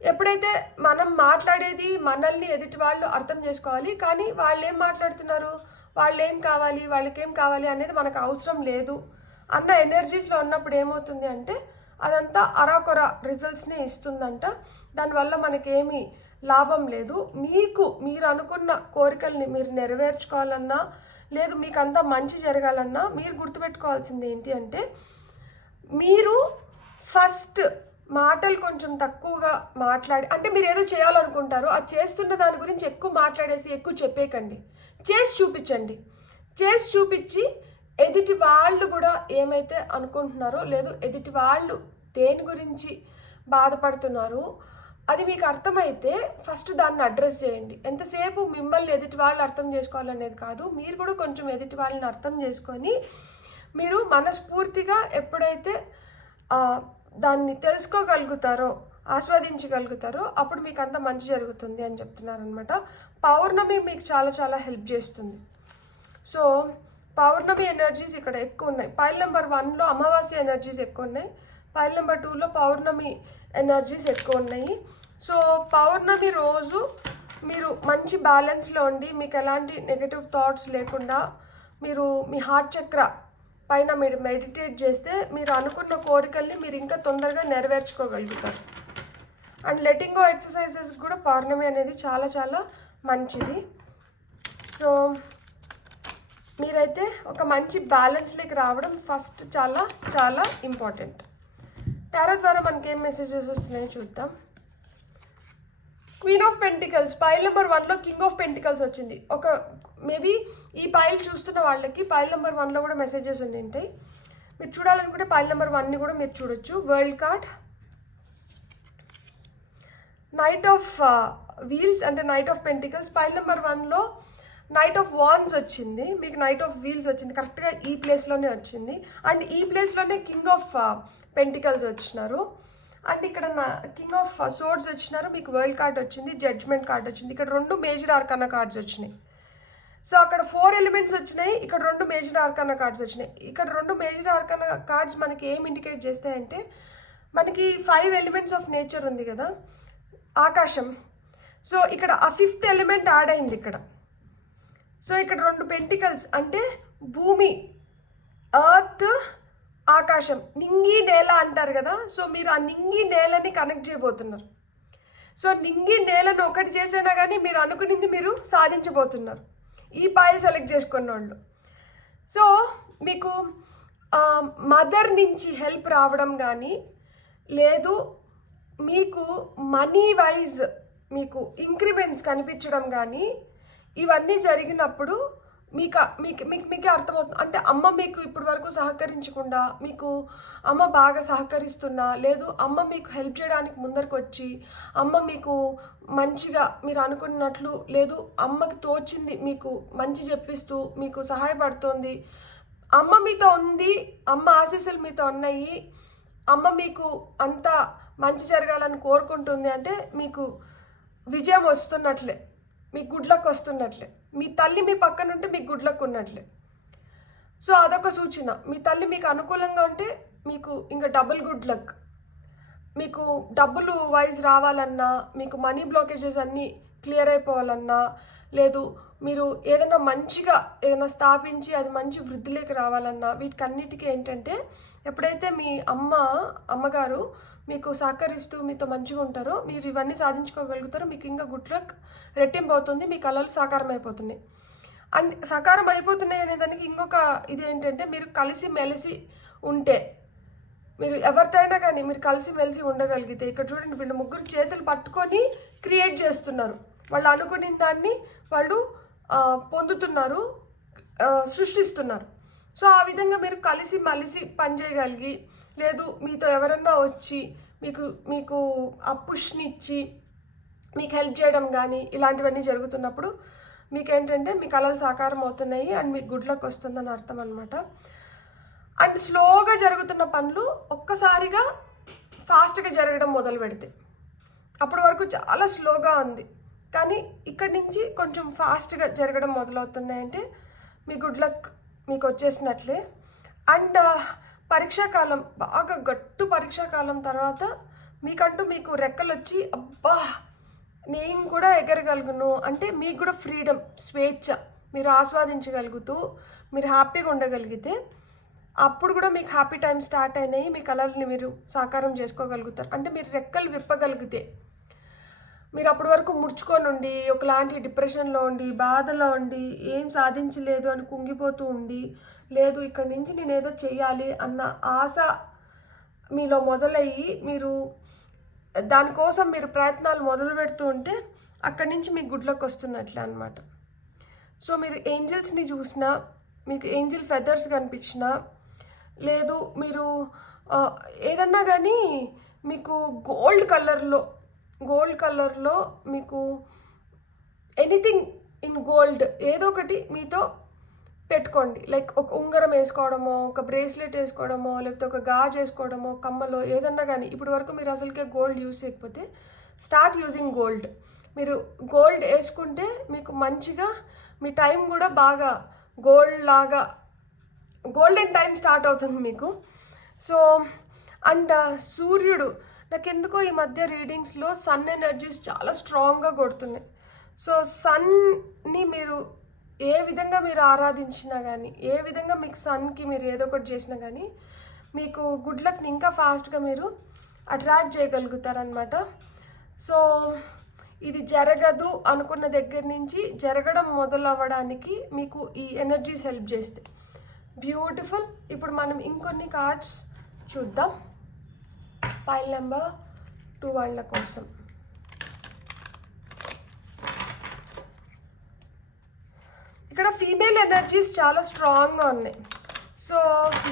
ఎప్పుడైతే మనం మాట్లాడేది మనల్ని ఎదుటి వాళ్ళు అర్థం చేసుకోవాలి, కానీ వాళ్ళు ఏం మాట్లాడుతున్నారు, వాళ్ళు ఏం కావాలి, వాళ్ళకేం కావాలి అనేది మనకు అవసరం లేదు అన్న ఎనర్జీస్లో ఉన్నప్పుడు ఏమవుతుంది అంటే అదంతా అరాకొర రిజల్ట్స్ని ఇస్తుందంట. దానివల్ల మనకేమీ లాభం లేదు. మీరు అనుకున్న కోరికల్ని మీరు నెరవేర్చుకోవాలన్నా, లేదు మీకు అంతా మంచి జరగాలన్నా మీరు గుర్తుపెట్టుకోవాల్సింది ఏంటి అంటే, మీరు ఫస్ట్ మాటలు కొంచెం తక్కువగా మాట్లాడి, అంటే మీరు ఏదో చేయాలనుకుంటారో అది చేస్తున్న దాని గురించి ఎక్కువ మాట్లాడేసి ఎక్కువ చెప్పేకండి. చేసి చూపించండి. చేసి చూపించి ఎదుటి వాళ్ళు కూడా ఏమైతే అనుకుంటున్నారో, లేదు ఎదుటి వాళ్ళు దేని గురించి బాధపడుతున్నారు అది మీకు అర్థమైతే ఫస్ట్ దాన్ని అడ్రస్ చేయండి. ఎంతసేపు మిమ్మల్ని ఎదుటి వాళ్ళు అర్థం చేసుకోవాలనేది కాదు, మీరు కూడా కొంచెం ఎదుటి వాళ్ళని అర్థం చేసుకొని మీరు మనస్ఫూర్తిగా ఎప్పుడైతే దాన్ని తెలుసుకోగలుగుతారో, ఆస్వాదించగలుగుతారో అప్పుడు మీకు అంత మంచి జరుగుతుంది అని చెప్తున్నారనమాట. పౌర్ణమి మీకు చాలా చాలా హెల్ప్ చేస్తుంది. సో పౌర్ణమి ఎనర్జీస్ ఇక్కడ ఎక్కువ ఉన్నాయి. పైల్ నెంబర్ 1లో అమావాస్య ఎనర్జీస్ ఎక్కువ ఉన్నాయి, పైల్ నెంబర్ 2లో పౌర్ణమి ఎనర్జీస్ ఎక్కువ ఉన్నాయి. సో పౌర్ణమి రోజు మీరు మంచి బ్యాలెన్స్లో ఉండి, మీకు ఎలాంటి నెగటివ్ థాట్స్ లేకుండా మీరు మీ హార్ట్ చక్ర పైన మీరు మెడిటేట్ చేస్తే మీరు అనుకున్న కోరికల్ని మీరు ఇంకా తొందరగా నెరవేర్చుకోగలుగుతారు. అండ్ లెటింగ్ గో ఎక్సర్సైజెస్ కూడా పౌర్ణమి అనేది చాలా చాలా మంచిది. సో మీరైతే ఒక మంచి బ్యాలెన్స్లోకి రావడం ఫస్ట్ చాలా చాలా ఇంపార్టెంట్. టారో ద్వారా మనకి ఏం మెసేజెస్ వస్తున్నాయో చూద్దాం. Queen of pentacles, pile number 1లో కింగ్ ఆఫ్ పెంటికల్స్ వచ్చింది. ఒక మేబీ ఈ పైల్ చూస్తున్న వాళ్ళకి పైల్ నెంబర్ 1లో కూడా మెసేజెస్ ఉంటాయి. మీరు చూడాలనుకుంటే పైల్ నెంబర్ 1ని కూడా మీరు చూడొచ్చు. World card, knight of wheels అంటే knight of pentacles. Pile number 1లో నైట్ ఆఫ్ వాన్స్ వచ్చింది, మీకు నైట్ ఆఫ్ వీల్స్ వచ్చింది, కరెక్ట్గా ఈ ప్లేస్లోనే వచ్చింది. అండ్ ఈ ప్లేస్లోనే కింగ్ ఆఫ్ పెంటికల్స్ వచ్చినారు. అండ్ ఇక్కడ కింగ్ ఆఫ్ సోర్డ్స్ వచ్చినారు, మీకు వరల్డ్ కార్డ్ వచ్చింది, జడ్జ్మెంట్ కార్డ్ వచ్చింది. ఇక్కడ 2 మేజర్ ఆర్కానా కార్డ్స్ వచ్చినాయి. సో అక్కడ 4 ఎలిమెంట్స్ వచ్చినాయి, ఇక్కడ 2 మేజర్ ఆర్కానా కార్డ్స్ వచ్చినాయి. ఇక్కడ 2 మేజర్ ఆర్కానా కార్డ్స్ మనకి ఏం ఇండికేట్ చేస్తాయంటే, మనకి 5 ఎలిమెంట్స్ ఆఫ్ నేచర్ ఉంది కదా, ఆకాశం. సో ఇక్కడ ఆ 5th ఎలిమెంట్ యాడ్ అయింది ఇక్కడ. సో ఇక్కడ 2 పెంటికల్స్ అంటే భూమి, ఎర్త్, ఆకాశం, నింగి నేల అంటారు కదా. సో మీరు ఆ నింగి నేలని కనెక్ట్ చేయబోతున్నారు. సో నింగి నేలను ఒకటి చేసినా కానీ మీరు అనుకునింది మీరు సాధించబోతున్నారు, ఈ పాయిల్ సెలెక్ట్ చేసుకున్న వాళ్ళు. సో మీకు మదర్ నుంచి హెల్ప్ రావడం కానీ, లేదు మీకు మనీ వైజ్ మీకు ఇంక్రిమెంట్స్ కనిపించడం కానీ, ఇవన్నీ జరిగినప్పుడు మీకే అర్థమవుతుంది. అంటే అమ్మ మీకు ఇప్పటి వరకు సహకరించకుండా, మీకు అమ్మ బాగా సహకరిస్తున్నా, లేదు అమ్మ మీకు హెల్ప్ చేయడానికి ముందరకు వచ్చి, అమ్మ మీకు మంచిగా మీరు అనుకున్నట్లు, లేదు అమ్మకి తోచింది మీకు మంచి చెప్పిస్తూ మీకు సహాయపడుతోంది, అమ్మ మీతో ఉంది, అమ్మ ఆశీస్సులు మీతో ఉన్నాయి, అమ్మ మీకు అంతా మంచి జరగాలని కోరుకుంటుంది అంటే మీకు విజయం వస్తున్నట్లే, మీకు గుడ్ లక్ వస్తున్నట్లే. మీ తల్లి మీ పక్కన ఉంటే మీకు గుడ్ లక్ ఉన్నట్లే. సో అదొక సూచన. మీ తల్లి మీకు అనుకూలంగా ఉంటే మీకు ఇంకా డబుల్ గుడ్ లక్. మీకు డబ్బులు వైజ్ రావాలన్నా, మీకు మనీ బ్లాకేజెస్ అన్నీ క్లియర్ అయిపోవాలన్నా, లేదు మీరు ఏదైనా మంచిగా ఏదైనా స్థాపించి అది మంచి వృద్ధిలోకి రావాలన్నా, వీటికన్నిటికీ ఏంటంటే ఎప్పుడైతే మీ అమ్మగారు మీకు సహకరిస్తూ మీతో మంచిగా ఉంటారో, మీరు ఇవన్నీ సాధించుకోగలుగుతారో, మీకు ఇంకా గుడ్ లక్ రెట్టింపు అవుతుంది, మీ కళలు సాకారం అయిపోతున్నాయి. అండ్ సాకారం అయిపోతున్నాయి అనేదానికి ఇంకొక ఇది ఏంటంటే, మీరు కలిసి మెలిసి ఉంటే, మీరు ఎవరితోనైనా కానీ మీరు కలిసి మెలిసి ఉండగలిగితే, ఇక్కడ చూడండి వీళ్ళు 3 చేతులు పట్టుకొని క్రియేట్ చేస్తున్నారు, వాళ్ళు అనుకున్న దాన్ని వాళ్ళు పొందుతున్నారు, సృష్టిస్తున్నారు. సో ఆ విధంగా మీరు కలిసి మలిసి పనిచేయగలిగి, లేదు మీతో ఎవరన్నా వచ్చి మీకు ఆ పుష్నిచ్చి మీకు హెల్ప్ చేయడం కానీ ఇలాంటివన్నీ జరుగుతున్నప్పుడు మీకేంటంటే మీ కళలు సాకారం అవుతున్నాయి అండ్ మీకు గుడ్ లక్ వస్తుందని అర్థం అనమాట. అండ్ స్లోగా జరుగుతున్న పనులు ఒక్కసారిగా ఫాస్ట్గా జరగడం మొదలు పెడితే, అప్పటి వరకు చాలా స్లోగా ఉంది కానీ ఇక్కడి నుంచి కొంచెం ఫాస్ట్గా జరగడం మొదలవుతున్నాయంటే మీ గుడ్ లక్ మీకు వచ్చేసినట్లే. అండ్ పరీక్షాకాలం, బాగా గట్టు పరీక్షాకాలం తర్వాత మీకంటూ మీకు రెక్కలు వచ్చి, అబ్బా నేను కూడా ఎగరగలుగును అంటే మీకు కూడా ఫ్రీడమ్, స్వేచ్ఛ మీరు ఆస్వాదించగలుగుతూ మీరు హ్యాపీగా ఉండగలిగితే, అప్పుడు కూడా మీకు హ్యాపీ టైం స్టార్ట్ అయినాయి, మీ కళల్ని మీరు సాకారం చేసుకోగలుగుతారు. అంటే మీరు రెక్కలు విప్పగలిగితే, మీరు అప్పటి వరకు ముడుచుకొని ఉండి ఒకలాంటి డిప్రెషన్లో ఉండి బాధలో ఉండి ఏం సాధించలేదు అని కుంగిపోతూ ఉండి, లేదు ఇక్కడి నుంచి నేను ఏదో చెయ్యాలి అన్న ఆశ మీలో మొదలయ్యి మీరు దానికోసం మీరు ప్రయత్నాలు మొదలు పెడుతూ ఉంటే అక్కడి నుంచి మీకు గుడ్ లక్ వస్తున్నట్లే అనమాట. సో మీరు ఏంజల్స్ని చూసినా, మీకు ఏంజల్ ఫెదర్స్ కనిపించినా, లేదు మీరు ఏదన్నా కానీ మీకు గోల్డ్ కలర్లో మీకు ఎనీథింగ్ ఇన్ గోల్డ్ ఏదో ఒకటి మీతో పెట్టుకోండి. లైక్ ఒక ఉంగరం వేసుకోవడమో, ఒక బ్రేస్లెట్ వేసుకోవడమో, లేకపోతే ఒక గాజు వేసుకోవడమో, కమ్మలో ఏదన్నా కానీ. ఇప్పటి వరకు మీరు అసలుకే గోల్డ్ యూజ్ చేయకపోతే స్టార్ట్ యూజింగ్ గోల్డ్. మీరు గోల్డ్ వేసుకుంటే మీకు మంచిగా మీ టైం కూడా బాగా గోల్డెన్ టైం స్టార్ట్ అవుతుంది మీకు. సో అండ్ సూర్యుడు, నాకు ఎందుకో ఈ మధ్య రీడింగ్స్లో సన్ ఎనర్జీస్ చాలా స్ట్రాంగ్గా కొడుతున్నాయి. సో సన్ని మీరు ఏ విధంగా మీరు ఆరాధించినా కానీ, ఏ విధంగా మీకు సన్కి మీరు ఏదో ఒకటి చేసినా కానీ మీకు గుడ్ లక్ని ఇంకా ఫాస్ట్గా మీరు అట్రాక్ట్ చేయగలుగుతారనమాట. సో ఇది జరగదు అనుకున్న దగ్గర నుంచి జరగడం మొదలవ్వడానికి మీకు ఈ ఎనర్జీస్ హెల్ప్ చేస్తాయి. బ్యూటిఫుల్. ఇప్పుడు మనం ఇంకొన్ని కార్డ్స్ చూద్దాం పైల్ నెంబర్ 2 వాళ్ళ కోసం. ఇక్కడ ఫీమేల్ ఎనర్జీస్ చాలా స్ట్రాంగ్గా ఉన్నాయి. సో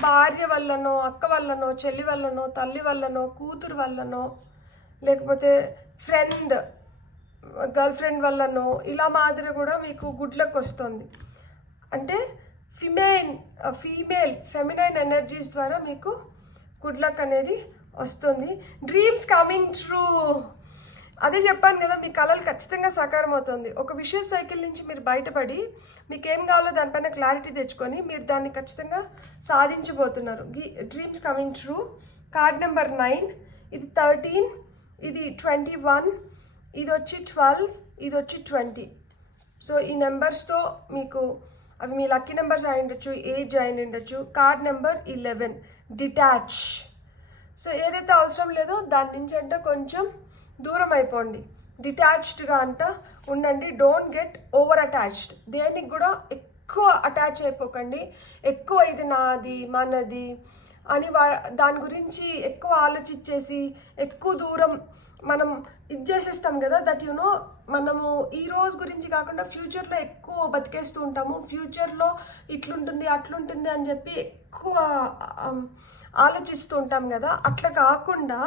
భార్య వల్లనో, అక్క వల్లనో, చెల్లి వల్లనో, తల్లి వల్లనో, కూతురు వల్లనో, లేకపోతే ఫ్రెండ్, గర్ల్ ఫ్రెండ్ వల్లనో ఇలా మాదిరి కూడా మీకు గుడ్ లక్ వస్తుంది. అంటే ఫీమేల్ ఫెమినైన్ ఎనర్జీస్ ద్వారా మీకు గుడ్ లక్ అనేది వస్తుంది. Dreams coming true. అదే చెప్పాను కదా, మీ కళలు ఖచ్చితంగా సాకారం అవుతుంది. ఒక విషయస్ సైకిల్ నుంచి మీరు బయటపడి మీకు ఏం కావాలో దానిపైన క్లారిటీ తెచ్చుకొని మీరు దాన్ని ఖచ్చితంగా సాధించబోతున్నారు. Dreams coming true. Card number 9, ఇది 13, ఇది 21, ఇది వచ్చి 12, ఇది వచ్చి 20. సో ఈ నెంబర్స్తో మీకు అవి మీ లక్కీ నెంబర్స్ అయి ఉండొచ్చు, ఏజ్ అయి ఉండొచ్చు. Card number 11, detach. సో ఏదైతే అవసరం లేదో దాని నుంచి అంటే కొంచెం దూరం అయిపోండి, డిటాచ్డ్గా అంట ఉండండి. Don't get over attached. దేనికి కూడా ఎక్కువ అటాచ్ అయిపోకండి. ఎక్కువ ఇది నాది మనది అని దాని గురించి ఎక్కువ ఆలోచించేసి ఎక్కువ దూరం మనం ఇది చేసేస్తాం కదా. దట్ యునో మనము ఈ రోజు గురించి కాకుండా ఫ్యూచర్లో ఎక్కువ బతికేస్తూ ఉంటాము. ఫ్యూచర్లో ఇట్లుంటుంది అట్లుంటుంది అని చెప్పి ఎక్కువ ఆలోచిస్తూ ఉంటాం కదా. అట్లా కాకుండా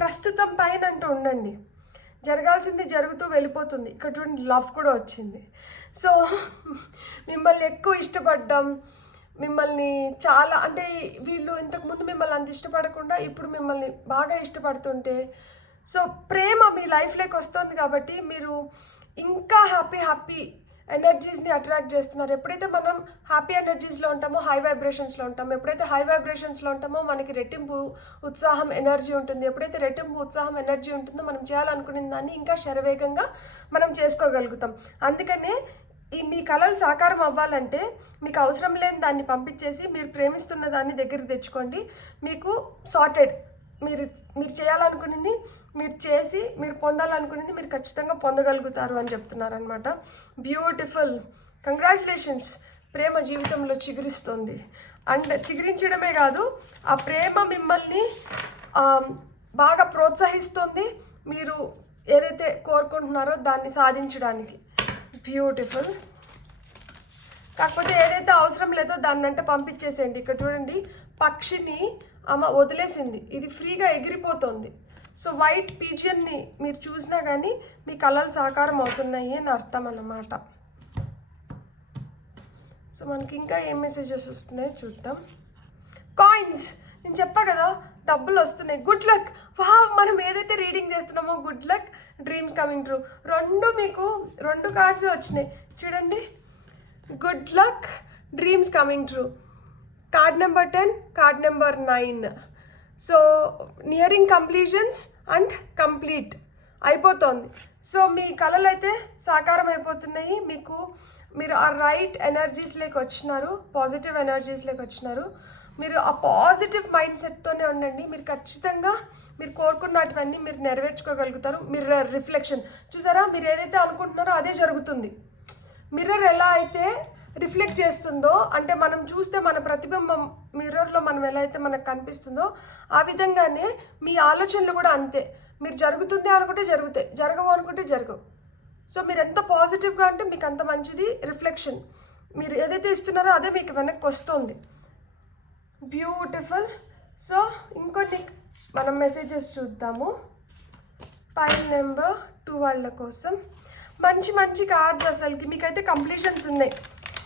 ప్రస్తుతం పైన అంటూ ఉండండి. జరగాల్సింది జరుగుతూ వెళ్ళిపోతుంది. ఇక్కడ చూడండి లవ్ కూడా వచ్చింది. సో మిమ్మల్ని ఎక్కువ ఇష్టపడ్డం, మిమ్మల్ని చాలా అంటే వీళ్ళు ఇంతకుముందు మిమ్మల్ని అంత ఇష్టపడకుండా ఇప్పుడు మిమ్మల్ని బాగా ఇష్టపడుతుంటే, సో ప్రేమ మీ లైఫ్లోకి వస్తుంది కాబట్టి మీరు ఇంకా హ్యాపీ ఎనర్జీస్ని అట్రాక్ట్ చేస్తున్నారు. ఎప్పుడైతే మనం హ్యాపీ ఎనర్జీస్లో ఉంటామో హై వైబ్రేషన్స్లో ఉంటామో, ఎప్పుడైతే హై వైబ్రేషన్స్లో ఉంటామో మనకి రెట్టింపు ఉత్సాహం ఎనర్జీ ఉంటుంది. ఎప్పుడైతే రెట్టింపు ఉత్సాహం ఎనర్జీ ఉంటుందో మనం చేయాలనుకునే దాన్ని ఇంకా శరవేగంగా మనం చేసుకోగలుగుతాం. అందుకనే మీ కళలు సాకారం అవ్వాలంటే మీకు అవసరం లేని దాన్ని పంపించేసి మీరు ప్రేమిస్తున్న దాన్ని దగ్గరికి తెచ్చుకోండి. మీకు సార్టెడ్. మీరు చేయాలనుకునేది మీరు చేసి మీరు పొందాలనుకునేది మీరు ఖచ్చితంగా పొందగలుగుతారు అని చెప్తున్నారనమాట. బ్యూటిఫుల్. కంగ్రాచులేషన్స్. ప్రేమ జీవితంలో చిగురిస్తుంది. అండ్ చిగురించడమే కాదు, ఆ ప్రేమ మిమ్మల్ని బాగా ప్రోత్సహిస్తుంది మీరు ఏదైతే కోరుకుంటున్నారో దాన్ని సాధించడానికి. బ్యూటిఫుల్. కాకపోతే ఏదైతే అవసరం లేదో దాన్ని అంటే పంపించేసేయండి. ఇక్కడ చూడండి పక్షిని ఆమె వదిలేసింది, ఇది ఫ్రీగా ఎగిరిపోతుంది. సో వైట్ పీజియన్ని మీరు చూసినా కానీ మీ కళలు సాకారం అవుతున్నాయి అని అర్థం అన్నమాట. సో మనకి ఇంకా ఏం మెసేజెస్ వస్తున్నాయో చూద్దాం. కాయిన్స్. నేను చెప్పా కదా డబ్బులు వస్తున్నాయి. Good luck. మనం ఏదైతే రీడింగ్ చేస్తున్నామో good luck, dream coming true, మీకు 2 కార్డ్స్ వచ్చినాయి చూడండి. Good luck, dreams coming true. Card number 10, card number 9. So nearing completions and complete అయిపోతుంది. సో మీ కళలు అయితే సాకారం అయిపోతున్నాయి. మీరు ఆ రైట్ ఎనర్జీస్లోకి వచ్చినారు, పాజిటివ్ ఎనర్జీస్లోకి వచ్చినారు. మీరు ఆ పాజిటివ్ మైండ్ సెట్తోనే ఉండండి. మీరు ఖచ్చితంగా మీరు కోరుకున్నటువన్నీ మీరు నెరవేర్చుకోగలుగుతారు. మిర్రర్ రిఫ్లెక్షన్ చూసారా, మీరు ఏదైతే అనుకుంటున్నారో అదే జరుగుతుంది. మిర్రర్ ఎలా అయితే రిఫ్లెక్ట్ చేస్తుందో, అంటే మనం చూస్తే మన ప్రతిబింబం మిర్రర్లో మనం ఎలా అయితే మనకు కనిపిస్తుందో ఆ విధంగానే మీ ఆలోచనలు కూడా అంతే. మీరు జరుగుతుంది అనుకుంటే జరుగుతాయి, జరగవు అనుకుంటే జరగవు. సో మీరు ఎంత పాజిటివ్గా అంటే మీకు అంత మంచిది. రిఫ్లెక్షన్ మీరు ఏదైతే ఇస్తున్నారో అదే మీకు వెనక్కి వస్తుంది. బ్యూటిఫుల్. సో ఇంకొన్ని మనం మెసేజెస్ చూద్దాము. పైల్ నెంబర్ 2 వాళ్ళ కోసం మంచి కార్డ్స్. అసలుకి మీకైతే కంప్లీషన్స్ ఉన్నాయి.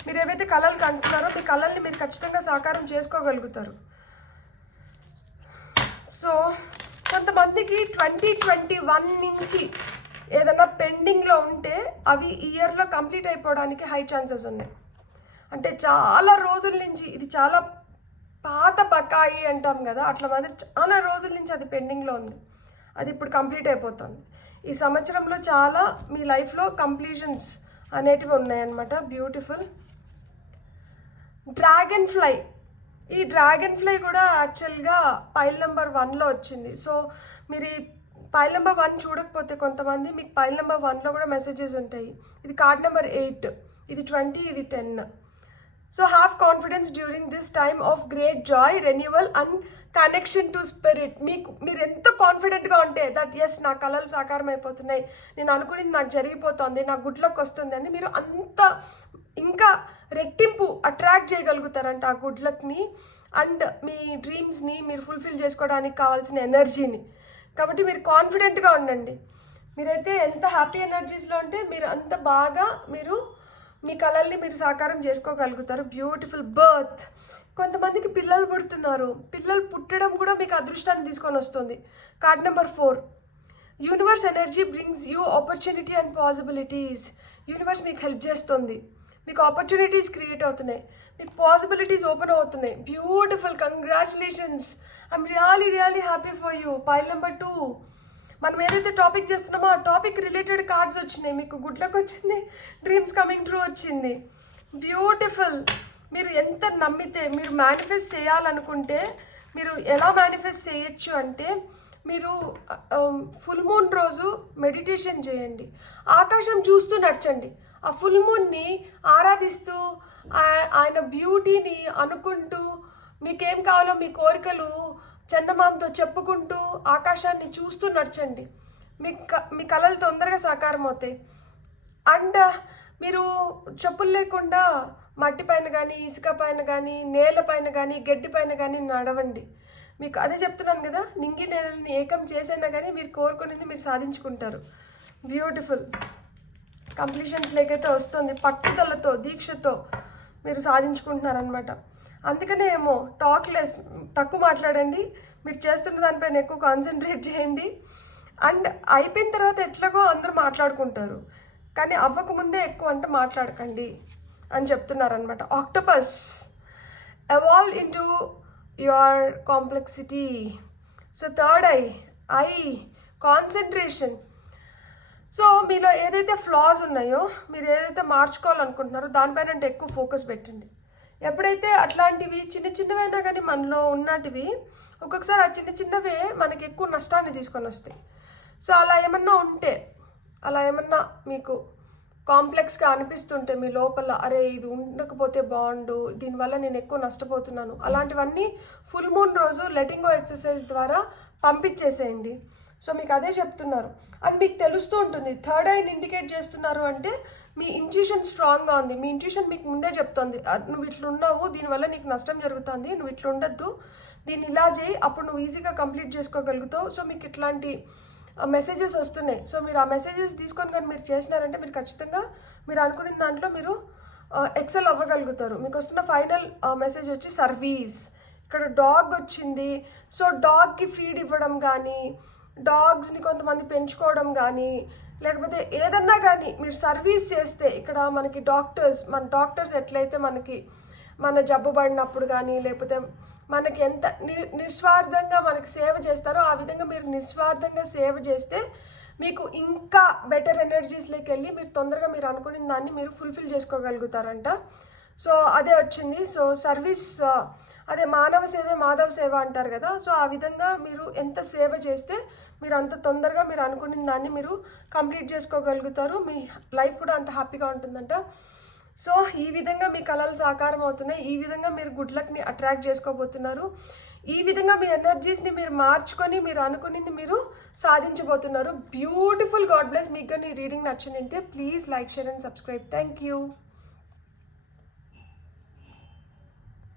మీరు ఏవైతే కళలు కంటున్నారో మీ కళల్ని మీరు ఖచ్చితంగా సాకారం చేసుకోగలుగుతారు. సో కొంతమందికి 2021 నుంచి ఏదైనా పెండింగ్లో ఉంటే అవి ఈ ఇయర్లో కంప్లీట్ అయిపోవడానికి హై ఛాన్సెస్ ఉన్నాయి. అంటే చాలా రోజుల నుంచి, ఇది చాలా పాత బకాయి అంటాం కదా, అట్లా మాదిరి చాలా రోజుల నుంచి అది పెండింగ్లో ఉంది. అది ఇప్పుడు కంప్లీట్ అయిపోతుంది. ఈ సంవత్సరంలో చాలా మీ లైఫ్లో కంప్లీషన్స్ అనేటివి ఉన్నాయన్నమాట. బ్యూటిఫుల్. Dragon fly. ఈ డ్రాగన్ ఫ్లై కూడా యాక్చువల్గా పైల్ నెంబర్ 1లో వచ్చింది. సో మీరు పైల్ నెంబర్ 1 చూడకపోతే కొంతమంది మీకు పైల్ నెంబర్ 1లో కూడా మెసేజెస్ ఉంటాయి. ఇది కార్డ్ నెంబర్ 8, ఇది 20, ఇది 10. So have confidence during this time of great Joy, renewal and connection to spirit. మీరు ఎంత కాన్ఫిడెంట్గా ఉంటే దట్ ఎస్ నా కళలు సాకారం అయిపోతున్నాయి, నేను అనుకునేది నాకు జరిగిపోతుంది, నాకు గుడ్ లక్ వస్తుంది అని మీరు అంత ఇంకా రెట్టింపు అట్రాక్ట్ చేయగలుగుతారంట ఆ గుడ్ లక్ని అండ్ మీ డ్రీమ్స్ని మీరు ఫుల్ఫిల్ చేసుకోవడానికి కావాల్సిన ఎనర్జీని. కాబట్టి మీరు కాన్ఫిడెంట్గా ఉండండి. మీరైతే ఎంత హ్యాపీ ఎనర్జీస్లో ఉంటే మీరు అంత బాగా మీరు మీ కళల్ని మీరు సాకారం చేసుకోగలుగుతారు. Beautiful birth. కొంతమందికి పిల్లలు పుడుతున్నారు, పిల్లలు పుట్టడం కూడా మీకు అదృష్టాన్ని తీసుకొని వస్తుంది. Card number 4, universe energy brings you opportunity and possibilities. Universe మీకు హెల్ప్ చేస్తుంది, మీకు ఆపర్చునిటీస్ క్రియేట్ అవుతున్నాయి, మీకు పాసిబిలిటీస్ ఓపెన్ అవుతున్నాయి. Beautiful, congratulations, I'm really happy for you. Pile number 2, మనం ఏదైతే టాపిక్ చేస్తున్నామో ఆ టాపిక్ రిలేటెడ్ కార్డ్స్ వచ్చినాయి. మీకు గుడ్ లక్ వచ్చింది, డ్రీమ్స్ కమింగ్ ట్రూ వచ్చింది. బ్యూటిఫుల్. మీరు ఎంత నమ్మితే, మీరు మేనిఫెస్ట్ చేయాలనుకుంటే మీరు ఎలా మేనిఫెస్ట్ చేయొచ్చు అంటే మీరు ఫుల్ మూన్ రోజు మెడిటేషన్ చేయండి, ఆకాశం చూస్తూ నడచండి, ఆ ఫుల్ మూన్ని ఆరాధిస్తూ ఆయన బ్యూటీని అనుకుంటూ మీకేం కావాలో మీ కోరికలు చందమామతో చెప్పుకుంటూ ఆకాశాన్ని చూస్తూ నడచండి. మీ కళలు తొందరగా సాకారం అవుతాయి. అండ్ మీరు చెప్పులు లేకుండా మట్టి పైన కానీ, ఇసుక పైన కానీ, నేల పైన కానీ, గడ్డి పైన కానీ నడవండి. మీకు అదే చెప్తున్నాను కదా, నింగి నేలని ఏకం చేసైనా కానీ మీరు కోరుకునేది మీరు సాధించుకుంటారు. బ్యూటిఫుల్. కంప్లీషన్స్ లేకైతే వస్తుంది, పట్టుదలతో దీక్షతో మీరు సాధించుకుంటున్నారనమాట. అందుకనే ఏమో టాక్లెస్, తక్కువ మాట్లాడండి, మీరు చేస్తున్న దానిపైన ఎక్కువ కాన్సన్ట్రేట్ చేయండి. అండ్ అయిపోయిన తర్వాత ఎట్లాగో అందరూ మాట్లాడుకుంటారు, కానీ అవ్వకముందే ఎక్కువ అంటే మాట్లాడకండి అని చెప్తున్నారనమాట. Octopus, evolve into your complexity. So third I concentration. So మీలో ఏదైతే ఫ్లాస్ ఉన్నాయో, మీరు ఏదైతే మార్చుకోవాలనుకుంటున్నారో దానిపైన అంటే ఎక్కువ ఫోకస్ పెట్టండి. ఎప్పుడైతే అట్లాంటివి చిన్నవైనా కానీ మనలో ఉన్నటివి ఒక్కొక్కసారి ఆ చిన్నవే మనకి ఎక్కువ నష్టాన్ని తీసుకొని వస్తాయి. సో అలా ఏమన్నా ఉంటే, అలా ఏమన్నా మీకు కాంప్లెక్స్గా అనిపిస్తుంటే మీ లోపల, అరే ఇది ఉండకపోతే బాగుండు, దీనివల్ల నేను ఎక్కువ నష్టపోతున్నాను, అలాంటివన్నీ ఫుల్ మూన్ రోజు లెటింగ్ గో ఎక్సర్సైజ్ ద్వారా పంపించేసేయండి. సో మీకు అదే చెప్తున్నారు. అండ్ మీకు తెలుస్తూ ఉంటుంది, థర్డ్ ఐని ఇండికేట్ చేస్తున్నారు అంటే మీ ఇంట్యూషన్ స్ట్రాంగ్గా ఉంది. మీ ఇంట్యూషన్ మీకు ముందే చెప్తుంది, నువ్వు ఇట్లున్నావు, దీనివల్ల నీకు నష్టం జరుగుతుంది, నువ్వు ఇట్లా ఉండద్దు, దీన్ని ఇలా చేయి, అప్పుడు నువ్వు ఈజీగా కంప్లీట్ చేసుకోగలుగుతావు. సో మీకు ఇట్లాంటి మెసేజెస్ వస్తున్నాయి. సో మీరు ఆ మెసేజెస్ తీసుకొని కానీ మీరు చేసినారంటే మీరు ఖచ్చితంగా మీరు అనుకున్న దాంట్లో మీరు ఎక్సెల్ అవ్వగలుగుతారు. మీకు వస్తున్న ఫైనల్ మెసేజ్ వచ్చి సర్వీస్. ఇక్కడ డాగ్ వచ్చింది. సో డాగ్కి ఫీడ్ ఇవ్వడం కానీ, డాగ్స్ని కొంతమంది పెంచుకోవడం కానీ, లేకపోతే ఏదన్నా కానీ మీరు సర్వీస్ చేస్తే, ఇక్కడ మనకి మన డాక్టర్స్ ఎట్లయితే మన జబ్బు పడినప్పుడు కానీ, లేకపోతే మనకి ఎంత నిస్వార్థంగా మనకి సేవ చేస్తారో ఆ విధంగా మీరు నిస్వార్థంగా సేవ చేస్తే మీకు ఇంకా బెటర్ ఎనర్జీస్లోకి వెళ్ళి మీరు తొందరగా మీరు అనుకున్న దాన్ని మీరు ఫుల్ఫిల్ చేసుకోగలుగుతారంట. సో అదే వచ్చింది. సో సర్వీస్, అదే మానవ సేవ మాధవ సేవ అంటారు కదా. సో ఆ విధంగా మీరు ఎంత సేవ చేస్తే మీరు అంత తొందరగా మీరు అనుకున్న దాన్ని మీరు కంప్లీట్ చేసుకోగలుగుతారు, మీ లైఫ్ కూడా అంత హ్యాపీగా ఉంటుందంట. సో ఈ విధంగా మీ కళలు సాకారం అవుతున్నాయి, ఈ విధంగా మీరు గుడ్ లక్ని అట్రాక్ట్ చేసుకోబోతున్నారు, ఈ విధంగా మీ ఎనర్జీస్ని మీరు మార్చుకొని మీరు అనుకున్నది మీరు సాధించబోతున్నారు. బ్యూటిఫుల్. God bless. మీకు కానీ రీడింగ్ నచ్చిందంటే please like, share and subscribe. Thank you.